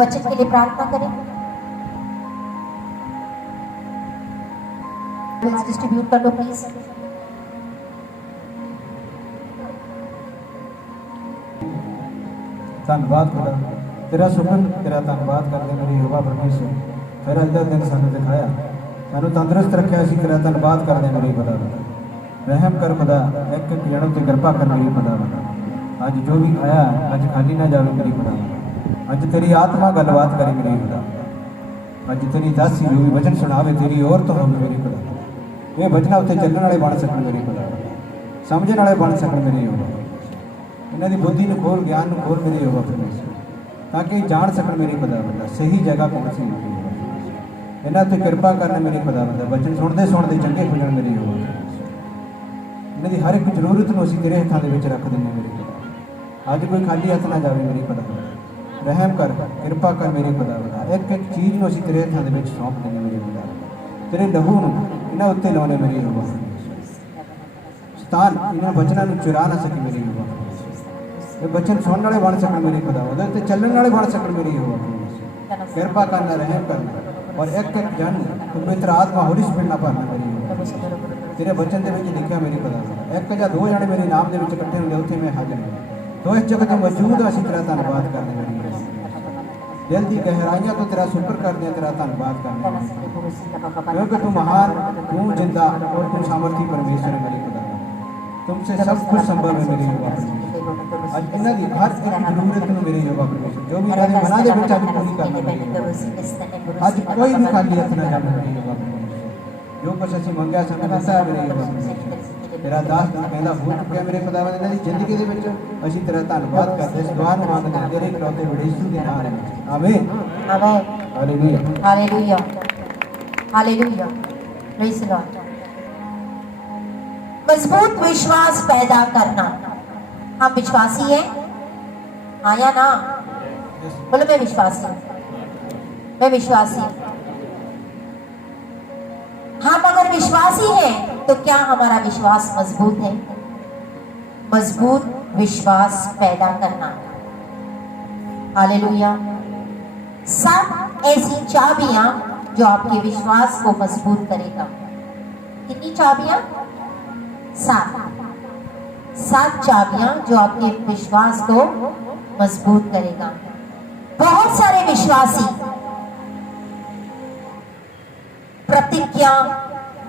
वचन के लिए प्रार्थना करें। डिस्ट्रीब्यूट कर दो प्लीज। धन्यवाद खुदा, तेरा शुक्र, तेरा धन्यवाद करते मेरे यहोवा परमेश्वर। फिर अज का दिन सानू दिखाया, सानू तंदुरुस्त रखा, असीं तेरा धन्यवाद करते मेरी खुदा। रहम कर खुदा, एक एक जन उत्ते कृपा कर मेरी खुदा। अज जो भी खाया अज खाली ना जावे मेरी खुदा। अज तेरी आत्मा गलबात करे मेरी खुदा। अज तेरी दासी जो भी वचन सुनावे तेरी ओर तो होवे मेरी खुदा। ये वचन उत्ते चलने वाले बन सकन मेरी खुदा, समझने वाले बन सकन मेरी यहोवा। इन्हां दी बुद्धि नूं खोल, ज्ञान नूं खोल मेरे यहोवा परमेश्वर, ताकि जान सकन मेरी खुदा बंदा सही जगह पहुँची। इन्हां ते कृपा करना मेरी खुदा बंदा, वचन सुनते सुनते चंगे हो जाण मेरी यहोवा। इन्हां दी हर एक जरूरत नूं असीं तेरे हत्थां दे विच रख दिंदे मेरी खुदा। अज कोई खाली हत्थ ना जावे मेरी खुदा। रहम कर, कृपा कर मेरी खुदा बंदा। एक एक चीज़ नूं असीं तेरे हत्थां दे विच सौंप दिंदे मेरी खुदा। तेरे लहू नूं इन्हां उत्ते लाउने मेरी यहोवा। शैतान इन्हां वचनां नूं चुरा ना सके मेरी यहोवा। ये वचन सुनने वाले बन सकन मेरी खुदा, उहदे चलने वाले बन सकन मेरी यहोवा। कृपा करना, रहम करना, और एक एक जन पवित्र आत्मा होली स्पिरिट नाल भरना मेरी यहोवा। तेरे वचन दे विच लिखिया मेरी खुदा, एक या दो जने मेरे नाम दे विच इकट्ठे होंदे उत्थे मैं हाजिर हां। तो इस जगत में मौजूद असीं तेरा धन्नवाद करदे मेरी यहोवा। दिल की गहराइयां तो तेरा शुक्र करदे हैं, तेरा धन्नवाद करदे हैं, क्योंकि तू महान, तू जिंदा और तू सामर्थी परमेश्वर है मेरी खुदा। तुमसे सब कुछ संभव है मेरी यहोवा। आज इन्हां दी हर एक जरूरत नूं मेरी यहोवा परमेश्वर, जो भी इन्हां दे मनां दे विच अज पूरी करना मेरी यहोवा। आज कोई भी खाली हथ ना जावे मेरी यहोवा परमेश्वर। जो कुछ असीं मंगिया सानूं दित्ता है मेरी यहोवा परमेश्वर। तेरा दास कहंदा हो चुक्या मेरे खुदावंद, इन्हां दी जिंदगी दे विच असीं तेरा धन्नवाद करदे, इस दुआ नूं मंगदे तेरे इकलौते बड़े यीशु दे नाम विच, आमीन आमीन। Hallelujah hallelujah hallelujah, praise the Lord. मजबूत विश्वास पैदा करना। हम विश्वासी हैं, हाँ या ना? बोलो मैं विश्वासी हूँ, मैं विश्वासी हूँ। हम अगर विश्वासी हैं तो क्या हमारा विश्वास मजबूत है? मजबूत विश्वास पैदा करना। हालेलुया। 7 ऐसी चाबियां जो आपके विश्वास को मजबूत करेगा। कितनी चाबियां? 7 चाबियां जो आपके विश्वास को मजबूत करेगा। बहुत सारे विश्वासी प्रतिज्ञा,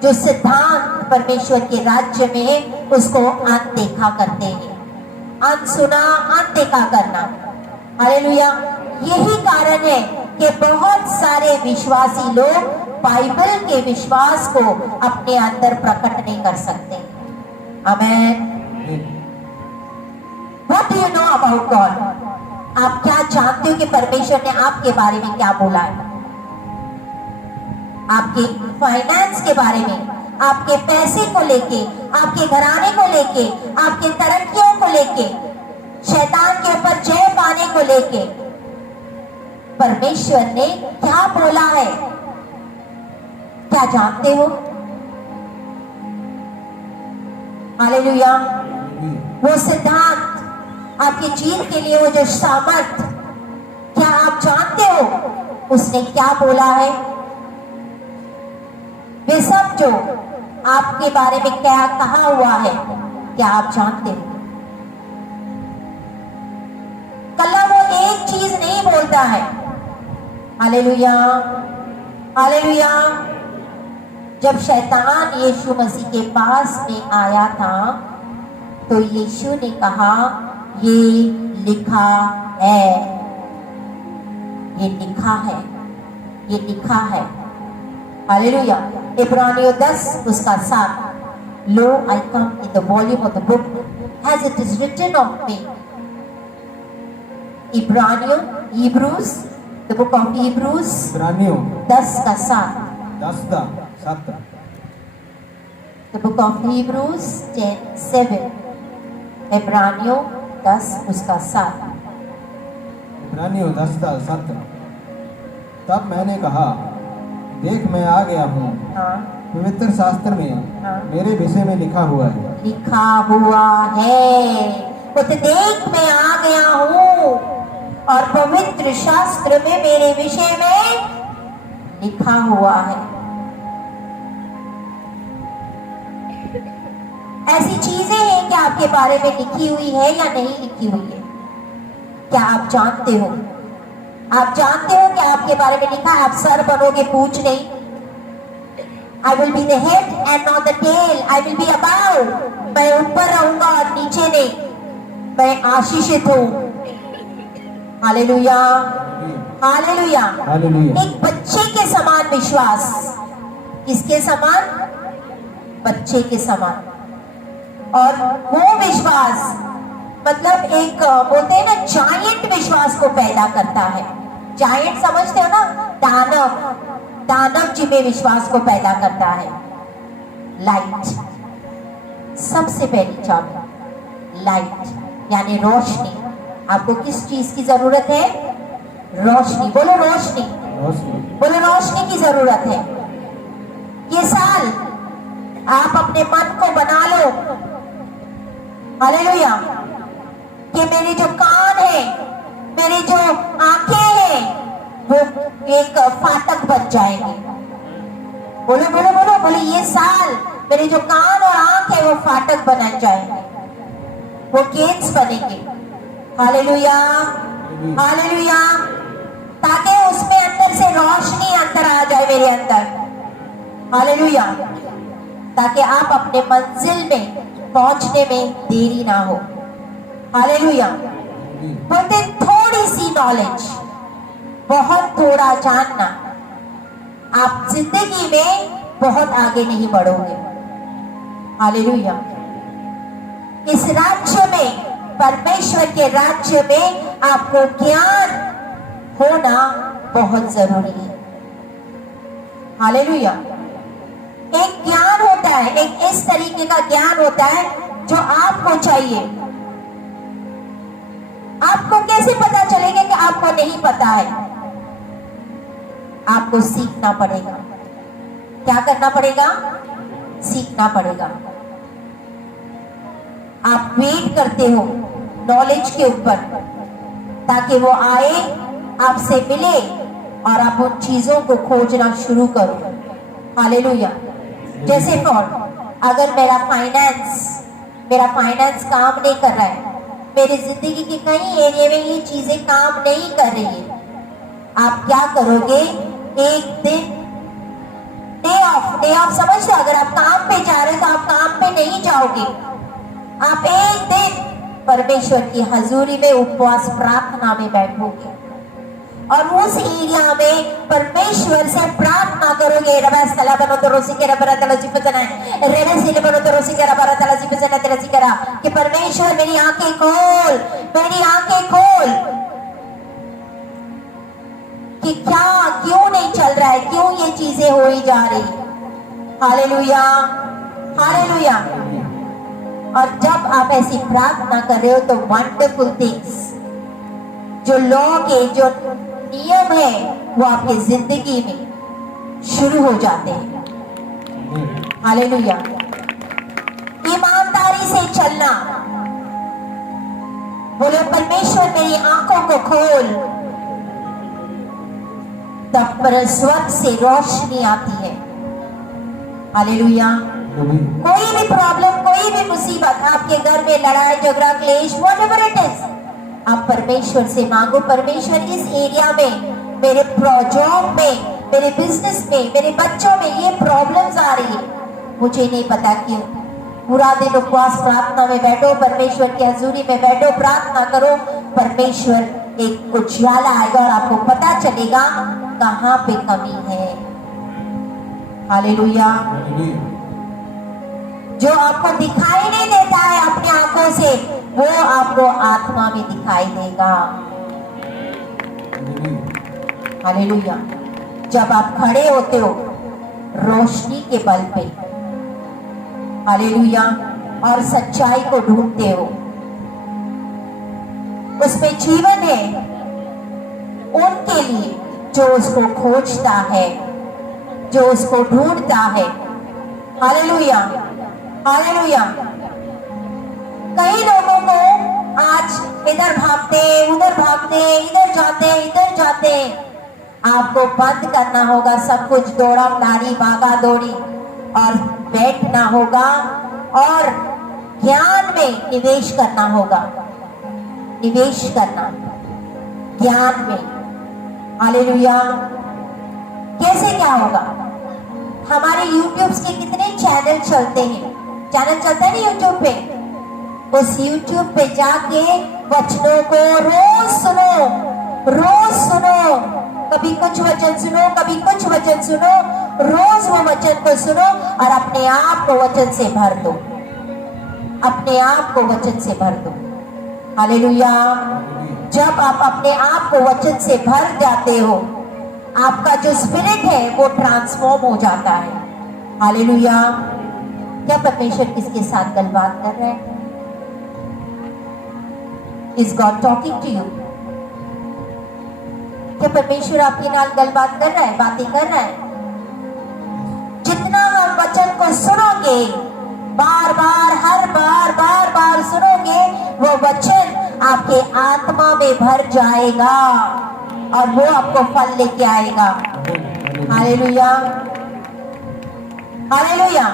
जो सिद्धांत परमेश्वर के राज्य में उसको अनदेखा करते हैं। अनसुना, अनदेखा करना। हालेलुया। यही कारण है कि बहुत सारे विश्वासी लोग बाइबल के विश्वास को अपने अंदर प्रकट नहीं कर सकते। आमेन। What do you know about God? आप क्या जानते हो कि परमेश्वर ने आपके बारे में क्या बोला है? आपके फाइनेंस के बारे में, आपके पैसे को लेके, आपके घराने को लेके, आपके तरक्कियों को लेके, शैतान के ऊपर जय पाने को लेके परमेश्वर ने क्या बोला है? क्या जानते हो? हालेलुया। वो सिद्धांत, आपकी जीत के लिए वो जो सामर्थ, क्या आप जानते हो उसने क्या बोला है? वे सब जो आपके बारे में क्या कहा हुआ है, क्या आप जानते हो? कल्ला वो एक चीज नहीं बोलता है। Hallelujah hallelujah. जब शैतान यीशु मसीह के पास में आया था तो यीशु ने कहा ये लिखा है, ये लिखा है, ये लिखा है। हालेलुया। इब्रानियों 10 उसका 7। Lo I come in the volume of the book as it is written of me. इब्रानियों, Hebrews, the book of Hebrews, इब्रानियों 10 का 7। 10 का 7। The book of Hebrews 10:7। इब्रानियों 10 उसका 7। इब्रानियों 10 का 7। तब मैंने कहा, देख मैं आ गया हूँ। हाँ। पवित्र शास्त्र में हाँ। मेरे विषय में लिखा हुआ है। लिखा हुआ है। वो तो देख मैं आ गया हूँ और पवित्र शास्त्र में मेरे विषय में लिखा हुआ है। ऐसी चीजें हैं क्या आपके बारे में लिखी हुई है या नहीं लिखी हुई है? क्या आप जानते हो? आप जानते हो कि आपके बारे में लिखा है, आप सर बनोगे, पूंछ नहीं। I will be the head and not the tail. I will be above. मैं ऊपर रहूंगा और नीचे नहीं। मैं आशीषित हूँ। Hallelujah, hallelujah. हालेलुया। एक बच्चे के समान विश्वास। किसके समान? बच्चे के समान। और वो विश्वास मतलब एक बोलते हैं ना, जायंट विश्वास को पैदा करता है। जायंट समझते हो ना? दानव, दानव जी में विश्वास को पैदा करता है। लाइट, सबसे पहली चाबी लाइट यानी रोशनी। आपको किस चीज की जरूरत है? रोशनी। बोलो रोशनी, बोलो रोशनी की जरूरत है। ये साल आप अपने मन को बना लो, हालेलुया, कि मेरे जो कान है, मेरी जो आंखें हैं, वो एक फाटक बन जाएंगे। बोलो बोलो बोलो बोलो, ये साल मेरे जो कान और आंख है वो फाटक बन जाएंगे, वो गेट्स बनेंगे। Hallelujah, hallelujah. ताकि उसमें अंदर से रोशनी अंदर आ जाए मेरे अंदर। हालेलुया। ताकि आप अपने मंजिल में पहुंचने में देरी ना हो। हालेलुया। बोलते थोड़ी सी नॉलेज, बहुत थोड़ा जानना, आप जिंदगी में बहुत आगे नहीं बढ़ोगे। हालेलुया। इस राज्य में, परमेश्वर के राज्य में आपको ज्ञान होना बहुत जरूरी है। हालेलुया। एक ज्ञान होता है, एक इस तरीके का ज्ञान होता है जो आपको चाहिए। आपको कैसे पता चलेगा कि आपको नहीं पता है? आपको सीखना पड़ेगा। क्या करना पड़ेगा? सीखना पड़ेगा। आप वेट करते हो नॉलेज के ऊपर, ताकि वो आए, आपसे मिले और आप उन चीजों को खोजना शुरू करो। हालेलुया। जैसे फॉर अगर मेरा फाइनेंस काम नहीं कर रहा है, मेरी जिंदगी के कई एरिया में ये चीजें काम नहीं कर रही है, आप क्या करोगे? एक दिन डे ऑफ समझते हो? अगर आप काम पे जा रहे हो तो आप काम पे नहीं जाओगे, आप एक दिन परमेश्वर की हजूरी में उपवास प्रार्थना में बैठोगे और उस एरिया में परमेश्वर से प्रार्थना करोगे। कि परमेश्वर मेरी आंखें खोल, मेरी आंखें खोल, कि क्या क्यों नहीं चल रहा है, क्यों ये चीजें हो ही जा रही। Hallelujah, hallelujah. और जब आप ऐसी प्रार्थना कर रहे हो तो वंडरफुल थिंग्स, जो लॉ के जो नियम है वो आपकी जिंदगी में शुरू हो जाते हैं। हालेलुया। ईमानदारी से चलना। बोलो परमेश्वर मेरी आंखों को खोल, तब पर स्वर्ग से रोशनी आती है। हालेलुया। कोई भी प्रॉब्लम, कोई भी मुसीबत, आपके घर में लड़ाई झगड़ा क्लेश, व्हाटएवर इट इज, आप परमेश्वर से मांगो, परमेश्वर इस एरिया में, मेरे जॉब में, मेरे बिजनेस में, मेरे बच्चों में ये प्रॉब्लम्स आ रही है, मुझे नहीं पता क्यों। पूरा दिन उपवास प्रार्थना में बैठो, परमेश्वर की हजूरी में बैठो, प्रार्थना करो, परमेश्वर एक उजाला आएगा और आपको पता चलेगा कहाँ पे कमी है। हालेलुया। जो आपको दिखाई नहीं देता है अपनी आंखों से, वो आपको आत्मा में दिखाई देगा। हालेलुया। जब आप खड़े होते हो रोशनी के बल पे, हालेलुया, और सच्चाई को ढूंढते हो, उसमें जीवन है उनके लिए जो उसको खोजता है, जो उसको ढूंढता है। Hallelujah, hallelujah. कई लोगों को आज इधर भागते, उधर भागते, इधर जाते। आपको बंद करना होगा सब कुछ, दौड़ा दाड़ी भागा दौड़ी, और बैठना होगा और ज्ञान में निवेश करना होगा। निवेश करना ज्ञान में। हालेलुया। कैसे क्या होगा? हमारे YouTube के कितने चैनल चलते हैं, चैनल चलता है ना YouTube पे, उस YouTube पे जाके वचनों को रोज सुनो, रोज सुनो। कभी कुछ वचन सुनो, कभी कुछ वचन सुनो, रोज वो वचन को सुनो और अपने आप को वचन से भर दो, अपने आप को वचन से भर दो। हालेलुया। जब आप अपने आप को वचन से भर जाते हो, आपका जो स्पिरिट है वो ट्रांसफॉर्म हो जाता है। हालेलुया। क्या परमेश्वर किसके साथ गलबात कर रहे हैं? Is God talking to you? क्या परमेश्वर आपके नाल गलबात कर रहा है, बातें कर रहा है? जितना हम वचन को सुनोगे, बार बार हर बार सुनोगे, वो वचन आपके आत्मा में भर जाएगा और वो आपको फल लेके आएगा। Hallelujah, hallelujah.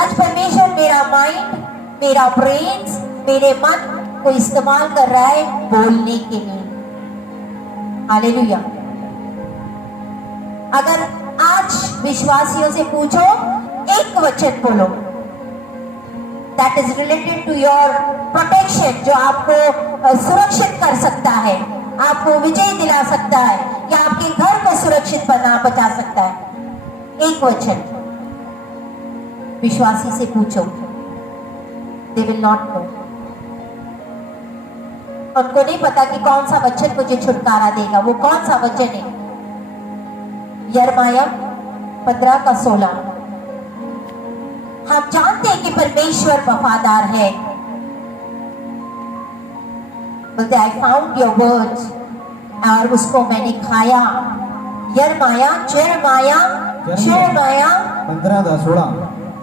आज परमेश्वर मेरा माइंड, मेरा ब्रेन्स, मेरे मन को इस्तेमाल कर रहा है बोलने के लिए। हालेलुया। अगर आज विश्वासियों से पूछो, एक वचन बोलो that is related to your protection, जो आपको सुरक्षित कर सकता है, आपको विजय दिला सकता है, या आपके घर को सुरक्षित बचा सकता है। एक वचन विश्वासी से पूछो, दे विल नॉट नो। उनको नहीं पता कि कौन सा वचन मुझे छुटकारा देगा। वो कौन सा वचन है? यिर्मयाह 15:16। हम जानते हैं कि परमेश्वर वफादार है। बोलते आई फाउंड योर वर्ड्स, और उसको मैंने खाया। यिर्मयाह 15:16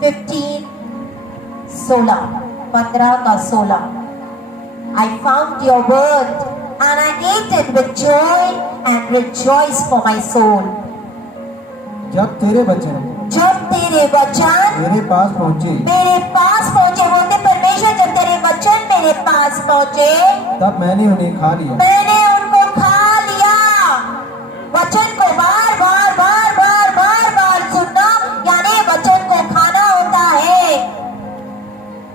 15:16 15:16। I found your word and I ate it with joy and rejoiced for my soul. जब तेरे वचन मेरे पास पहुंचे, बोलते परमेश्वर जब तेरे वचन मेरे पास पहुंचे, तब मैंने उन्हें खा लिया। मैंने उनको खा लिया। वचन को बार बार सुनना, यानी वचन को खाना होता है।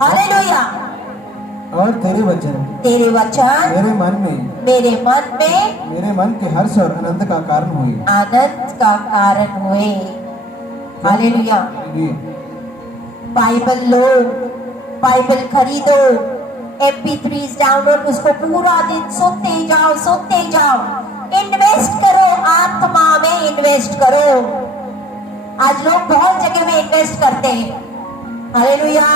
हालेलुया। और तेरे वचन मेरे मन के हर्ष और आनंद का कारण हुए। हालेलुया। बाइबल लो, बाइबल खरीदो, MP3 डाउनलोड, उसको पूरा दिन सुनते जाओ। इन्वेस्ट करो, आत्मा में इन्वेस्ट करो। आज लोग बहुत जगह में इन्वेस्ट करते हैं। हालेलुया।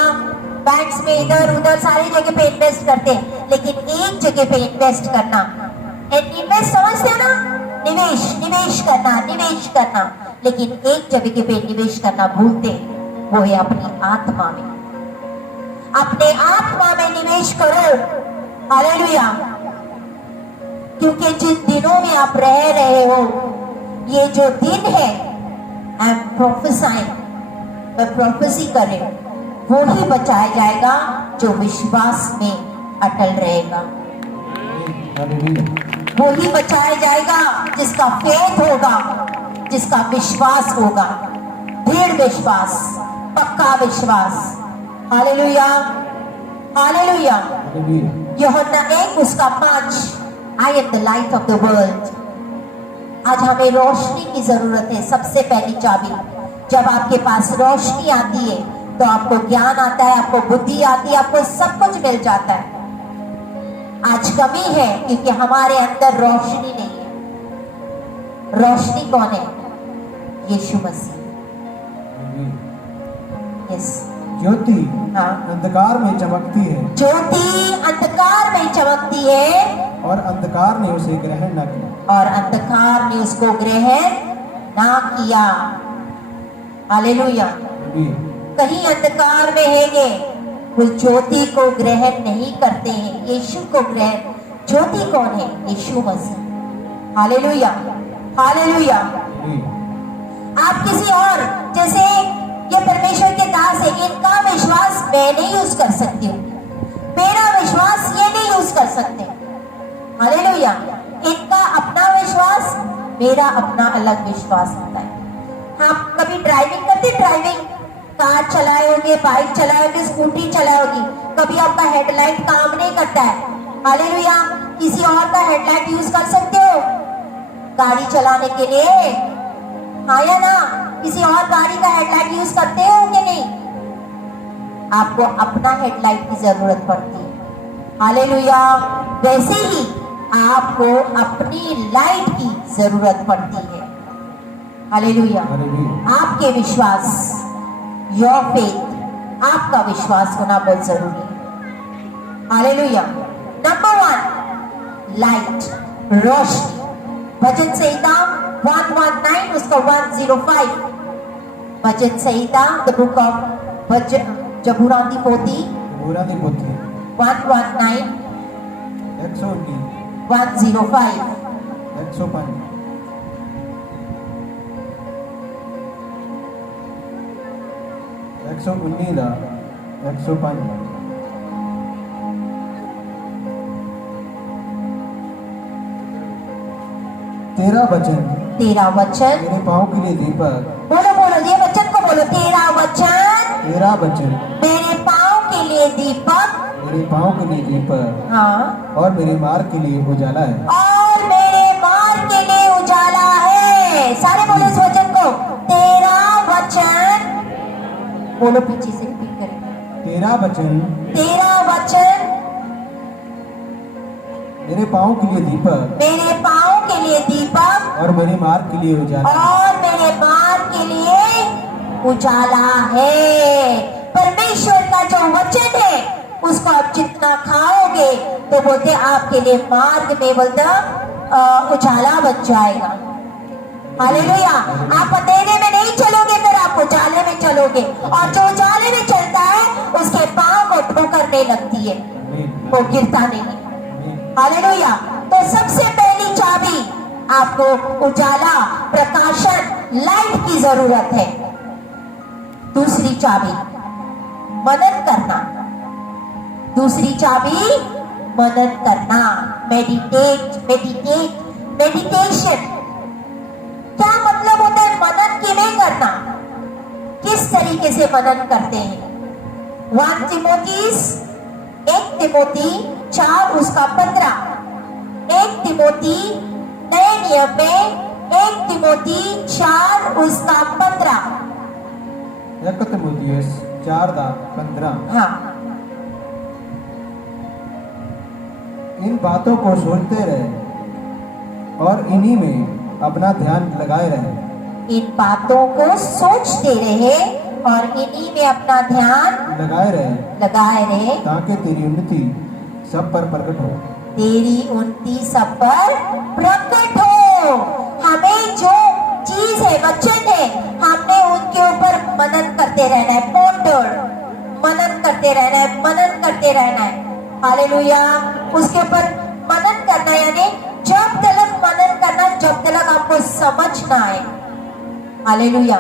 बैंक्स में इधर उधर सारी जगह पे इन्वेस्ट करते हैं, लेकिन एक जगह पे इन्वेस्ट करना, इन्वेस्ट समझते हो ना? निवेश करना, लेकिन एक जगह पे निवेश करना भूलते, वो है अपनी आत्मा में। अपने आत्मा में निवेश करो। हालेलुया। क्योंकि जिन दिनों में आप रह रहे हो, ये जो दिन है, आई एम प्रोफेसाइंग, मैं प्रोफेसी कर रही हूं, वो ही बचाया जाएगा जो विश्वास में अटल रहेगा। वो ही बचाया जाएगा जिसका फेथ होगा, जिसका विश्वास होगा, दृढ़ विश्वास, पक्का विश्वास। Hallelujah, hallelujah. यूहन्ना 1:5, I am the light of the world. आज हमें रोशनी की जरूरत है। सबसे पहली चाबी, जब आपके पास रोशनी आती है तो आपको ज्ञान आता है, आपको बुद्धि आती है, आपको सब कुछ मिल जाता है। आज कमी है क्योंकि हमारे अंदर रोशनी नहीं है। रोशनी कौन है? यीशु मसीह। यस। ज्योति हाँ, अंधकार में चमकती है, ज्योति अंधकार में चमकती है, और अंधकार ने उसे ग्रहण न किया, और अंधकार ने उसको ग्रहण ना किया। हालेलुया। कहीं अंधकार में हैगे, उस ज्योति को ग्रहण नहीं करते हैं। यीशु को ग्रहण, ज्योति कौन है? यीशु मसीह। Hallelujah, hallelujah. आप किसी और, जैसे ये परमेश्वर के दास है, इनका विश्वास मैं नहीं यूज कर सकती हूँ, मेरा विश्वास ये नहीं यूज कर सकते। हालेलुया। इनका अपना विश्वास, मेरा अपना अलग विश्वास होता है। हम कभी ड्राइविंग करते, ड्राइविंग कार चलाए होंगे, बाइक चलाए होंगे, स्कूटी चलाए होगी, कभी आपका हेडलाइट काम नहीं करता है। हालेलुया। किसी और का हेडलाइट यूज कर सकते हो गाड़ी चलाने के लिए? हाँ या ना? किसी और गाड़ी का हेडलाइट यूज करते हो कि नहीं? आपको अपना हेडलाइट की जरूरत पड़ती है। हालेलुया। वैसे ही आपको अपनी लाइट की जरूरत पड़ती है। हालेलुया। आपके विश्वास, योर फेथ, आपका विश्वास होना बहुत जरूरी है। हालेलुया। नंबर 1, लाइट, रोशनी। भजन संहिता 119 उसका 105। भजन संहिता द बुक ऑफ जबूरानी पोथी 119 105 119 तेरा वचन मेरे पाँव के लिए दीपक। बोलो बोलो, ये वचन को बोलो। तेरा वचन मेरे पाँव के लिए दीपक, मेरे पाँव के लिए दीपक, हाँ, और मेरे मार्ग के लिए उजाला है। और मेरे मार्ग के लिए उजाला है। सारे बोलो इस वचन को। तेरा वचन, बोलो पीछे से रिपीट करें। तेरा वचन मेरे पाँव के लिए दीपक, मेरे पाँव के लिए दीपक, और मेरे मार्ग के लिए उजाला, और मेरे मार्ग के लिए उजाला है। परमेश्वर का जो वचन है उसको आप जितना खाओगे तो बोलते आपके लिए मार्ग में बोलते उजाला बन जाएगा। हालेलुया। आप अंधेरे में नहीं चलोगे, फिर आप उजाले में चलोगे, और जो उजाले में चलता है उसके पाँव को ठोकर नहीं लगती है, वो गिरता नहीं। हालेलुया। तो सबसे पहली चाबी, आपको उजाला, प्रकाशन, लाइट की जरूरत है। दूसरी चाबी, मनन करना। दूसरी चाबी, मनन करना, मेडिटेशन। क्या मतलब होता है मनन किਵੇਂ करना? किस तरीके से मनन करते हैं? 1 तिमोथी 4 उसका 15, 1 तिमोथी नए नियम में 1 तिमोथी 4 उसका 15। 1 तिमोथियुस 4:15। हाँ। इन बातों को सोचते रहे और इन्हीं में अपना ध्यान लगाए रहे। इन बातों को सोचते रहे और इन्हीं में अपना ध्यान लगाए रहे, ताकि तेरी उन्नति सब पर प्रकट हो। तेरी उन्नति सब पर प्रकट हो। हमें जो चीज है, वचन है, हमने उनके ऊपर मनन करते रहना है। मनन करते रहना है। हालेलुया। उसके ऊपर मनन करना, यानी जब तक मनन करना, जब तक आपको समझना है। हालेलुया।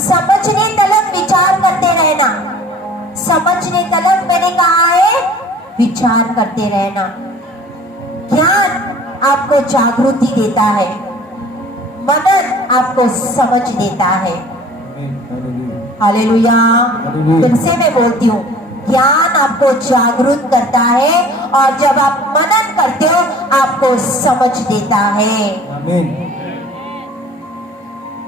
समझने तलक विचार करते रहना। समझने तलक मैंने कहा है विचार करते रहना। ज्ञान आपको जागृति देता है, मनन आपको समझ देता है। हालेलुया। फिर से मैं बोलती हूँ, ज्ञान आपको जागरूक करता है, और जब आप मनन करते हो आपको समझ देता है।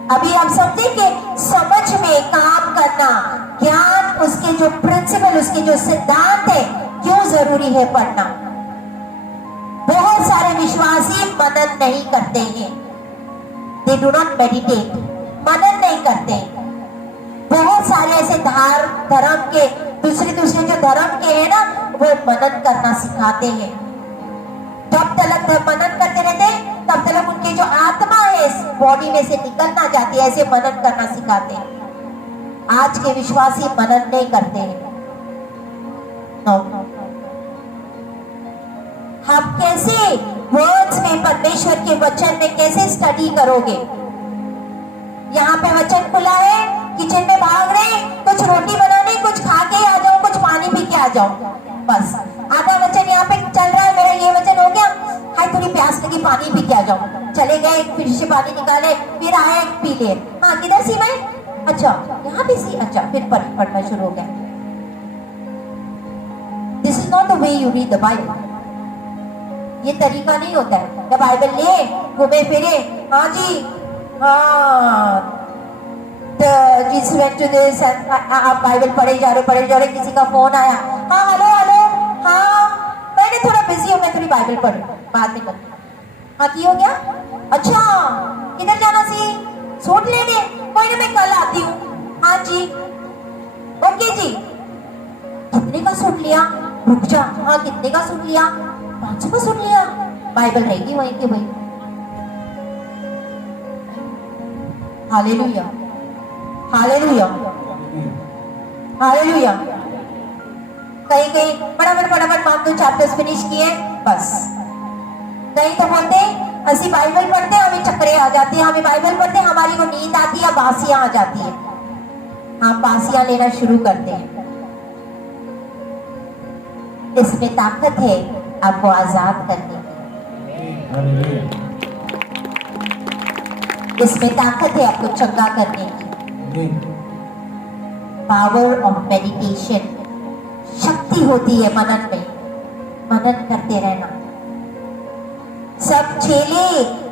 अभी आप समझे कि समझ में काम करना, ज्ञान, उसके जो प्रिंसिपल, उसके जो सिद्धांत है, क्यों जरूरी है पढ़ना। बहुत सारे विश्वासी मनन नहीं करते हैं, दे डू नॉट मेडिटेट, मनन नहीं करते। बहुत सारे ऐसे धर्म के दूसरे जो धर्म के हैं ना, वो मनन करना सिखाते हैं। जब तक मनन करते रहते तब तक उनकी जो आत्मा है इस बॉडी में से निकलना जाती है, ऐसे मनन करना सिखाते हैं। आज के विश्वासी मनन नहीं करते हैं। नो। आप कैसे वर्ड्स में, परमेश्वर के वचन में कैसे स्टडी करोगे? यहाँ पे वचन खुला है, किचन में भाग रहे, कुछ रोटी बनाने, कुछ खा के आ जाओ, कुछ पानी पी के आ जाओ, बस। आधा वचन यहाँ पे चल रहा है, मेरा ये वचन हो गया, हाय थोड़ी प्यास लगी, पानी पी के आ जाओ, चले गए, फिर से पानी निकाले, फिर आए, पी लिए। हाँ, किधर सी मैं? अच्छा, यहाँ पे सी, अच्छा, फिर पढ़ना शुरू हो गया। This is not the way you read the Bible. ये तरीका नहीं होता है। जब बाइबल ले घूमे फिरे, हाँ जी, हाँ, आप बाइबल पढ़े जा रहे, किसी का फोन आया, हाँ हेलो हेलो, हाँ मैंने थोड़ा बिजी हूँ, मैं थोड़ी बाइबल पढ़ू, बाद में करूँ। हाँ की हो गया? अच्छा, किधर जाना सी? सूट लेने? कोई ना, मैं कल आती हूँ। हाँ जी, ओके जी। कितने का सूट लिया? रुक जा। हाँ, कितने का सूट लिया? 500 का सूट लिया। बाइबल रहेगी वहीं की वहीं। Hallelujah, hallelujah, hallelujah. कहीं कहीं फटाफट मान दो चैप्टर्स फिनिश किए, बस। कहीं तो बोलते ऐसी बाइबल पढ़ते हमें चक्करे आ जाते हैं, हमें बाइबल पढ़ते हमारी को नींद आती है, बासियां आ जाती है, हम बासियां लेना शुरू करते हैं। इसमें ताकत है आपको आजाद करने की, इसमें ताकत है आपको चंगा करने की। पावर ऑफ मेडिटेशन, शक्ति होती है मनन में, मनन करते रहना। सब चेले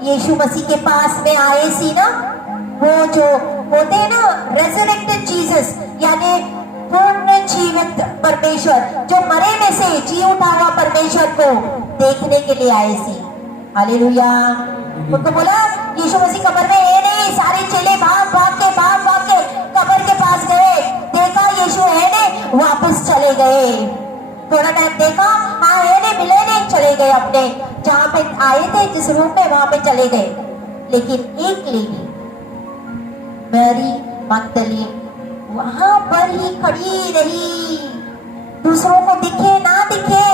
यीशु मसीह के पास में आए सी ना, वो जो होते हैं ना रेजरेक्टेड जीसस, यानी पूर्ण जीवित परमेश्वर, जो मरे में से जी उठा हुआ परमेश्वर को देखने के लिए आए सी। हालेलुया। उनको बोला यीशु मसीह कब्र में है नहीं, सारे चेले भाग के कब्र के पास गए, देखा यीशु है नहीं, वापस चले गए। थोड़ा टाइम देखा, हाँ है नहीं, मिले नहीं, चले गए अपने जहाँ पे आए थे, जिस रूम में, वहां पे चले गए। लेकिन एक लेडी मैरी मगदलीन वहां पर ही खड़ी रही, दूसरों को दिखे ना दिखे,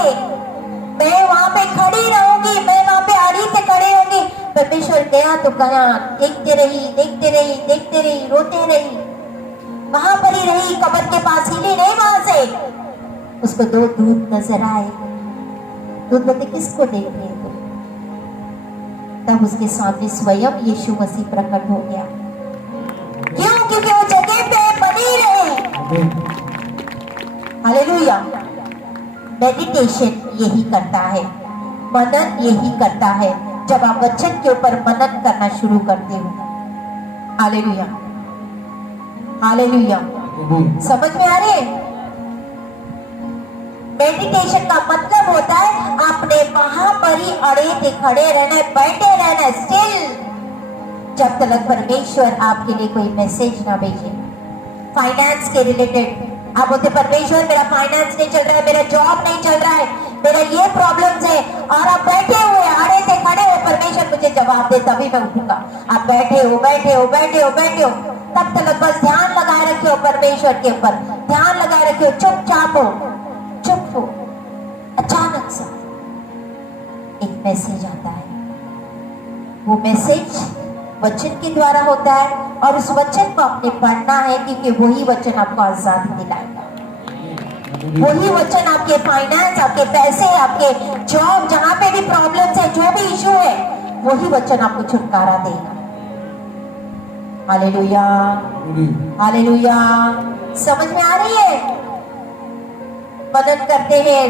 मैं वहां पे खड़ी रहूंगी, मैं वहां पे आड़ी पे खड़े होंगी। परमेश्वर गया तो गया, देखते रही, रोते रही, वहां पर ही रही, कब्र के पास हिली नहीं वहां से। उसको 2 दूत नजर आए। दूत बोलते किसको देख रहे हो? तब उसके सामने स्वयं यीशु मसीह प्रकट हो गया। क्यों? क्योंकि वो जगह पे बनी रहे। हालेलुया। मेडिटेशन यही करता है, मनन यही करता है, जब आप वचन के ऊपर मनन करना शुरू करते हो। Hallelujah, hallelujah. समझ में आ रहे? मेडिटेशन का मतलब होता है आपने वहां पर ही अड़े थे, खड़े रहना, बैठे रहना, स्टिल, जब तक परमेश्वर आपके लिए कोई मैसेज ना भेजे। फाइनेंस के रिलेटेड आप बोलते परमेश्वर मेरा फाइनेंस नहीं चल रहा है, मेरा जॉब नहीं चल रहा है, मेरा ये प्रॉब्लम्स है, और आप बैठे हुए अड़े थे, खड़े हो, परमेश्वर मुझे जवाब दे तभी मैं उठूंगा। आप बैठे हो, तब तक बस ध्यान लगाए रखे हो परमेश्वर के ऊपर, ध्यान लगाए रखे हो, चुपचाप हो, चुप हो। अचानक से एक मैसेज आता है, वो मैसेज वचन के द्वारा होता है, और उस वचन को आपने पढ़ना है, क्योंकि वही वचन आपको आजादी दिलाएगा। वही वचन आपके फाइनेंस, आपके पैसे, आपके जॉब, जहां पे भी प्रॉब्लम्स है, जो भी इशू है, वही वचन आपको छुटकारा देगा। Hallelujah, hallelujah. समझ में आ रही है? मनन करते हैं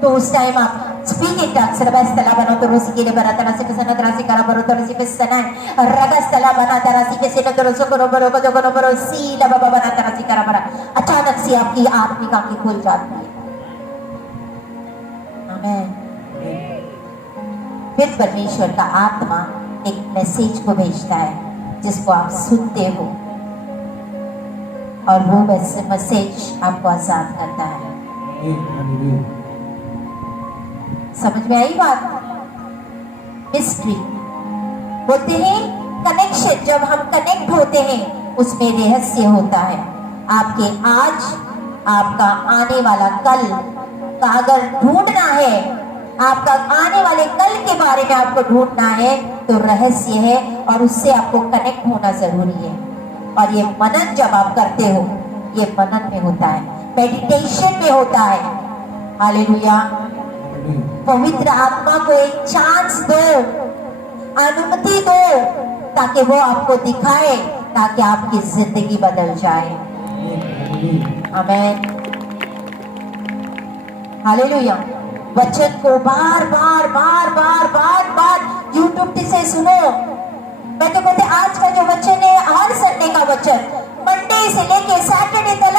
तो उस टाइम आप speak in tongues. Rabastala bana torosi kile bara tarasi ke sana tarasi kara baro tarasi ke sana ragastala bana tarasi ke sana toroso koro baro ko jono baro si la baba bana tarasi kara bara। अचानक से आपकी आत्मिक आंखें खुल जाती है। आमेन। फिर परमेश्वर का आत्मा एक मैसेज को भेजता है जिसको आप सुनते हो, और वो मैसेज आपको आजाद करता है। समझ में आई बात? मिस्ट्री बोलते हैं कनेक्शन, जब हम कनेक्ट होते हैं उसमें रहस्य होता है। आपके आज, आपका आने वाला कल, का अगर ढूंढना है, आपका आने वाले कल के बारे में आपको ढूंढना है, तो रहस्य है और उससे आपको कनेक्ट होना जरूरी है। और ये मनन जब आप करते हो, ये मनन में होता है, मेडिटेशन में होता है। हालेलुया। पवित्र आत्मा को एक चांस दो, अनुमति दो, ताकि वो आपको दिखाए, ताकि आपकी जिंदगी बदल जाए। आमीन। हालेलुया। वचन को बार बार बार बार बार बार यूट्यूब से सुनो। मैं तो कहते आज का जो वचन है, हर संडे का वचन, मंडे से लेके सैटरडे तक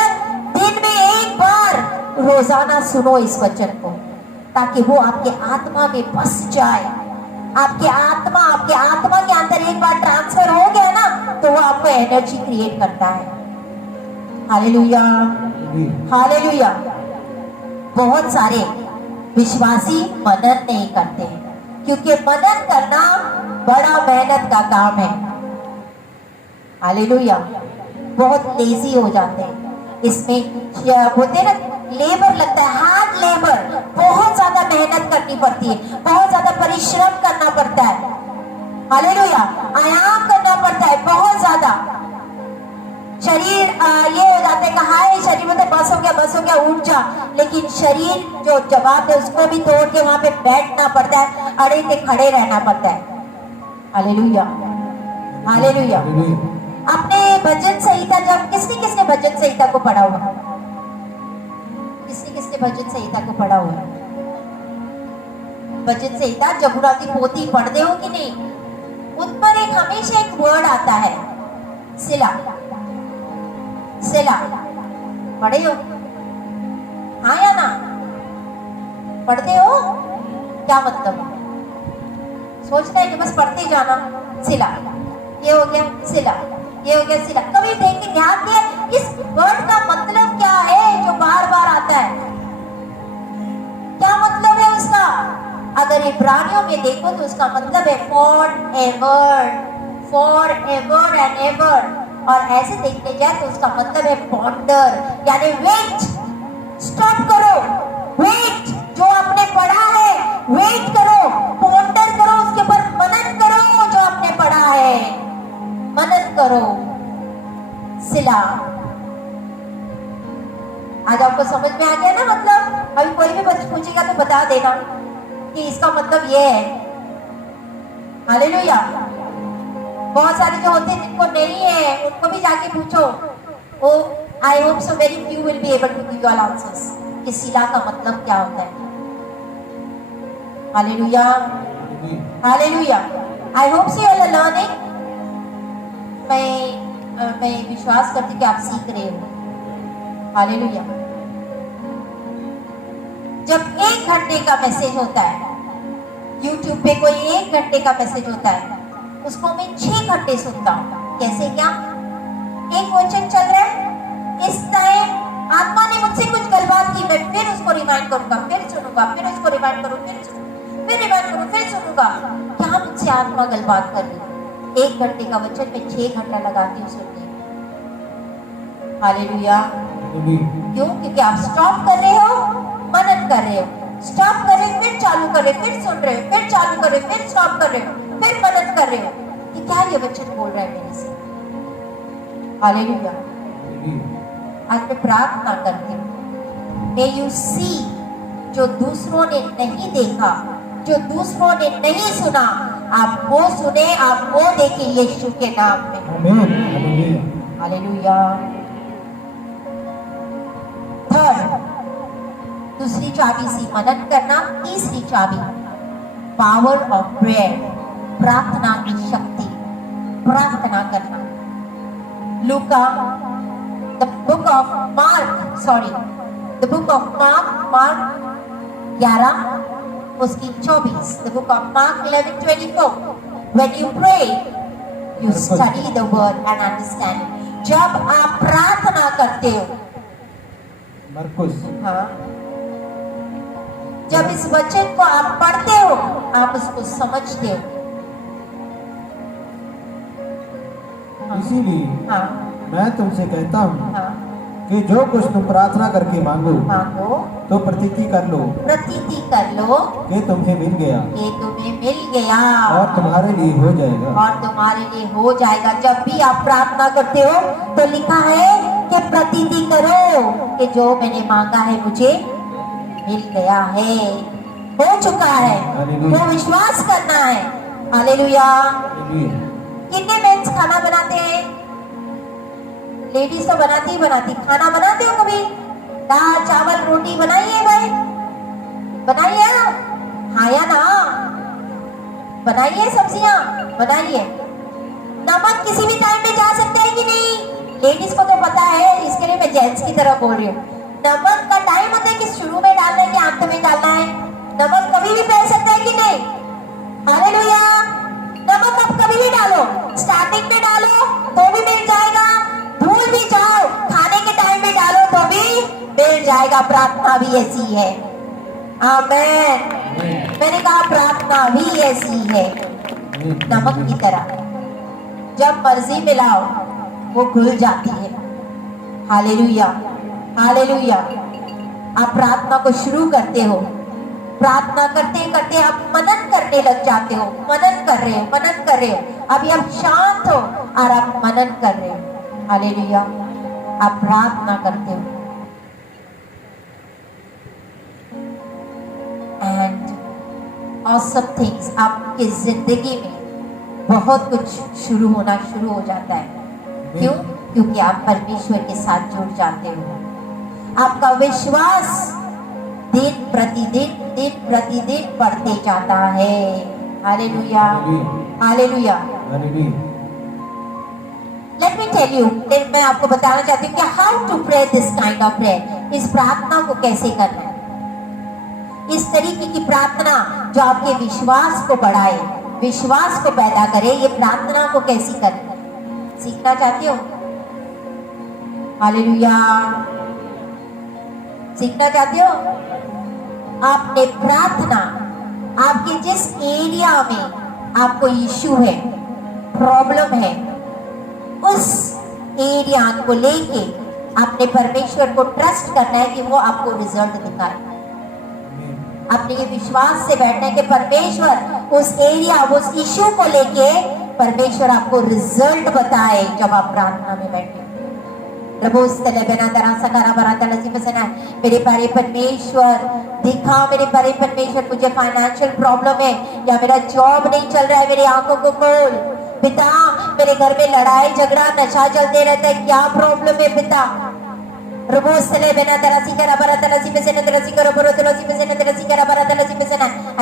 दिन में एक बार रोजाना सुनो इस वचन को, ताकि वो आपके आत्मा में बस जाए। आपके आत्मा के अंदर एक बार ट्रांसफर हो गया ना, तो वो आपको एनर्जी क्रिएट करता है। Hallelujah, hallelujah. बहुत सारे विश्वासी मनन नहीं करते हैं, क्योंकि मनन करना बड़ा मेहनत का काम है। हालेलुया। बहुत लेजी हो जाते हैं इसमें, होते ना, लेबर लगता है, हार्ड लेबर, बहुत ज्यादा मेहनत करनी पड़ती है, बहुत ज्यादा परिश्रम करना पड़ता है। हालेलुया। आयाम करना पड़ता है बहुत ज्यादा। शरीर ये हो जाता है कि हाय शरीर में तो बस हो गया उठ जा, लेकिन शरीर जो जवाब है उसको भी तोड़ के वहां पे बैठना पड़ता है, अड़े से खड़े रहना पड़ता है। Hallelujah, hallelujah. अपने भजन संहिता, जब किसने भजन संहिता को पढ़ा हुआ, किसने भजन संहिता को पढ़ा हुआ? भजन संहिता जबूरा की पोथी पढ़ते हो कि नहीं? उन पर एक हमेशा एक वर्ड आता है, सिला। सिला पढ़े हो? हाँ या ना? पढ़ते हो? क्या मतलब? सोचना है कि बस पढ़ते जाना, सिला, ये हो गया सिला, ये हो गया सिला। कभी देख के ध्यान दिया इस वर्ड का मतलब क्या है जो बार बार आता है? क्या मतलब है उसका? अगर इब्रानियों में देखो तो उसका मतलब है फॉर एवर एंड एवर। और ऐसे देखने जाए तो उसका मतलब है पॉन्डर, यानी वेट, स्टॉप करो, वेट, जो आपने पढ़ा है वेट करो, पॉन्डर करो, उसके ऊपर मनन करो, जो आपने पढ़ा है मनन करो। सिला। आज आपको समझ में आ गया ना मतलब? अभी कोई भी बच्चा पूछेगा तो बता देना कि इसका मतलब ये है। हालेलुया। बहुत सारे जो होते हैं जिनको नहीं है उनको भी जाके पूछो। Oh I hope so very few will be able to give you all answers कि सिला का मतलब क्या होता है। Hallelujah, hallelujah. I hope so you are learning. मैं विश्वास करती कि आप सीख रहे हो। हालेलुया। जब 1 घंटे का मैसेज होता है YouTube पे, कोई 1 घंटे का मैसेज होता है, उसको मैं 6 घंटे सुनता हूँ। कैसे? क्या एक वचन चल रहा है, इस टाइम आत्मा ने मुझसे कुछ गलबात की, मैं फिर उसको रिमाइंड करूंगा, फिर सुनूंगा, फिर उसको रिमाइंड करूँ, फिर रिमाइंड करूँ, फिर सुनूंगा क्या मुझसे आत्मा गलबात कर रही। 1 घंटे का वचन में 6 घंटा लगाती हूँ सुनने। हालेलुया। क्यों? क्योंकि आप स्टॉप कर रहे हो, मनन कर रहे हो, स्टॉप कर रहे हो, फिर चालू कर रहे हो, फिर सुन रहे हो, फिर चालू कर रहे हो, फिर स्टॉप कर रहे हो, फिर मनन कर रहे हो कि क्या ये वचन बोल रहा है मेरे से। हालेलुया। आज मैं प्रार्थना करती हूँ, मे यू सी, जो दूसरों ने नहीं देखा, जो दूसरों ने नहीं सुना, आप वो सुने, आप वो देखें यीशु के नाम में। हालेलुया। थर्ड, दूसरी चाबी सी मनन करना। तीसरी चाबी पावर ऑफ प्रेयर, प्रार्थना की शक्ति, प्रार्थना करना। लूका, द बुक ऑफ मार्क 11 उसकी 24, the book of mark 11:24। When you pray, you study the word and understand it. जब आप प्रार्थना करते हो, मरकुस, हाँ, जब इस वचन को आप पढ़ते हो, आप उसको समझते हो। इसीलिए हाँ, मैं तुमसे कहता हूँ हाँ, कि जो कुछ तुम प्रार्थना करके मांगो मांगो तो प्रतीति कर लो प्रतीति कर लो कि तुम्हें मिल गया कि तुम्हें मिल गया और तुम्हारे लिए हो जाएगा। और तुम्हारे लिए हो जाएगा। जब भी आप प्रार्थना करते हो तो लिखा है कि प्रतीति करो कि जो मैंने मांगा है मुझे मिल गया है, हो चुका है। हालेलुया। वो विश्वास करना है। हालेलुया। हालेलुया। कितने मेंस खाना बनाते हैं? लेडीज तो बनाती ही बनाती। खाना बनाते हो कभी? दाल चावल रोटी बनाई है भाई? बनाई है? हाँ या ना? बनाइए, सब्जियां बनाइए। नमक किसी भी टाइम में जा सकता है कि नहीं? लेडीज को तो पता है, इसके लिए मैं जेंट्स की तरह बोल रही हूँ। नमक का टाइम होता है कि शुरू में डालना है कि अंत में डालना है? नमक कभी भी फैल सकता है कि नहीं? हालेलुया। नमक आप कभी भी डालो, स्टार्टिंग में डालो तो भी मिल जाएगा, भूल भी जाओ खाने के टाइम में डालो तो भी मिल जाएगा। प्रार्थना भी ऐसी है। आमेन। मैंने कहा प्रार्थना भी ऐसी है, नमक की तरह। जब मर्जी मिलाओ वो घुल जाती है। हालेलुया। हालेलुया। आप प्रार्थना को शुरू करते हो, प्रार्थना करते करते आप मनन करने लग जाते हो। मनन कर रहे हो, मनन कर रहे हो। अभी आप शांत हो और आप मनन कर रहे हो। हालेलुया। आप प्रार्थना करते हो एंड ऑसम थिंग्स आपकी जिंदगी में बहुत कुछ शुरू होना शुरू हो जाता है। क्यों? क्योंकि आप परमेश्वर के साथ जुड़ जाते हो। आपका विश्वास दिन प्रतिदिन बढ़ते जाता है। Hallelujah. Hallelujah. Let me tell you, मैं आपको बताना चाहती हूँ कि how to pray this kind of prayer. इस प्रार्थना को कैसे करना है। इस तरीके की प्रार्थना जो आपके विश्वास को बढ़ाए, विश्वास को पैदा करे, ये प्रार्थना को कैसी करना सीखना चाहती हो? हालेलुया। सीखना चाहती हो? आपने प्रार्थना, आपके जिस एरिया में आपको इश्यू है, प्रॉब्लम है, उस एरिया को लेके आपने परमेश्वर को ट्रस्ट करना है कि वो आपको रिजल्ट दिखाए। आपने ये विश्वास से बैठना है कि परमेश्वर उस एरिया, उस इश्यू को लेके परमेश्वर आपको रिजल्ट बताए। जब आप प्रार्थना में बैठे, मेरे प्यारे परमेश्वर दिखा, मेरे प्यारे परमेश्वर मुझे फाइनेंशियल प्रॉब्लम है या मेरा जॉब नहीं चल रहा है, मेरी आंखों को खोल। पिता मेरे घर में लड़ाई झगड़ा नशा चलते रहता है, क्या प्रॉब्लम है पिता?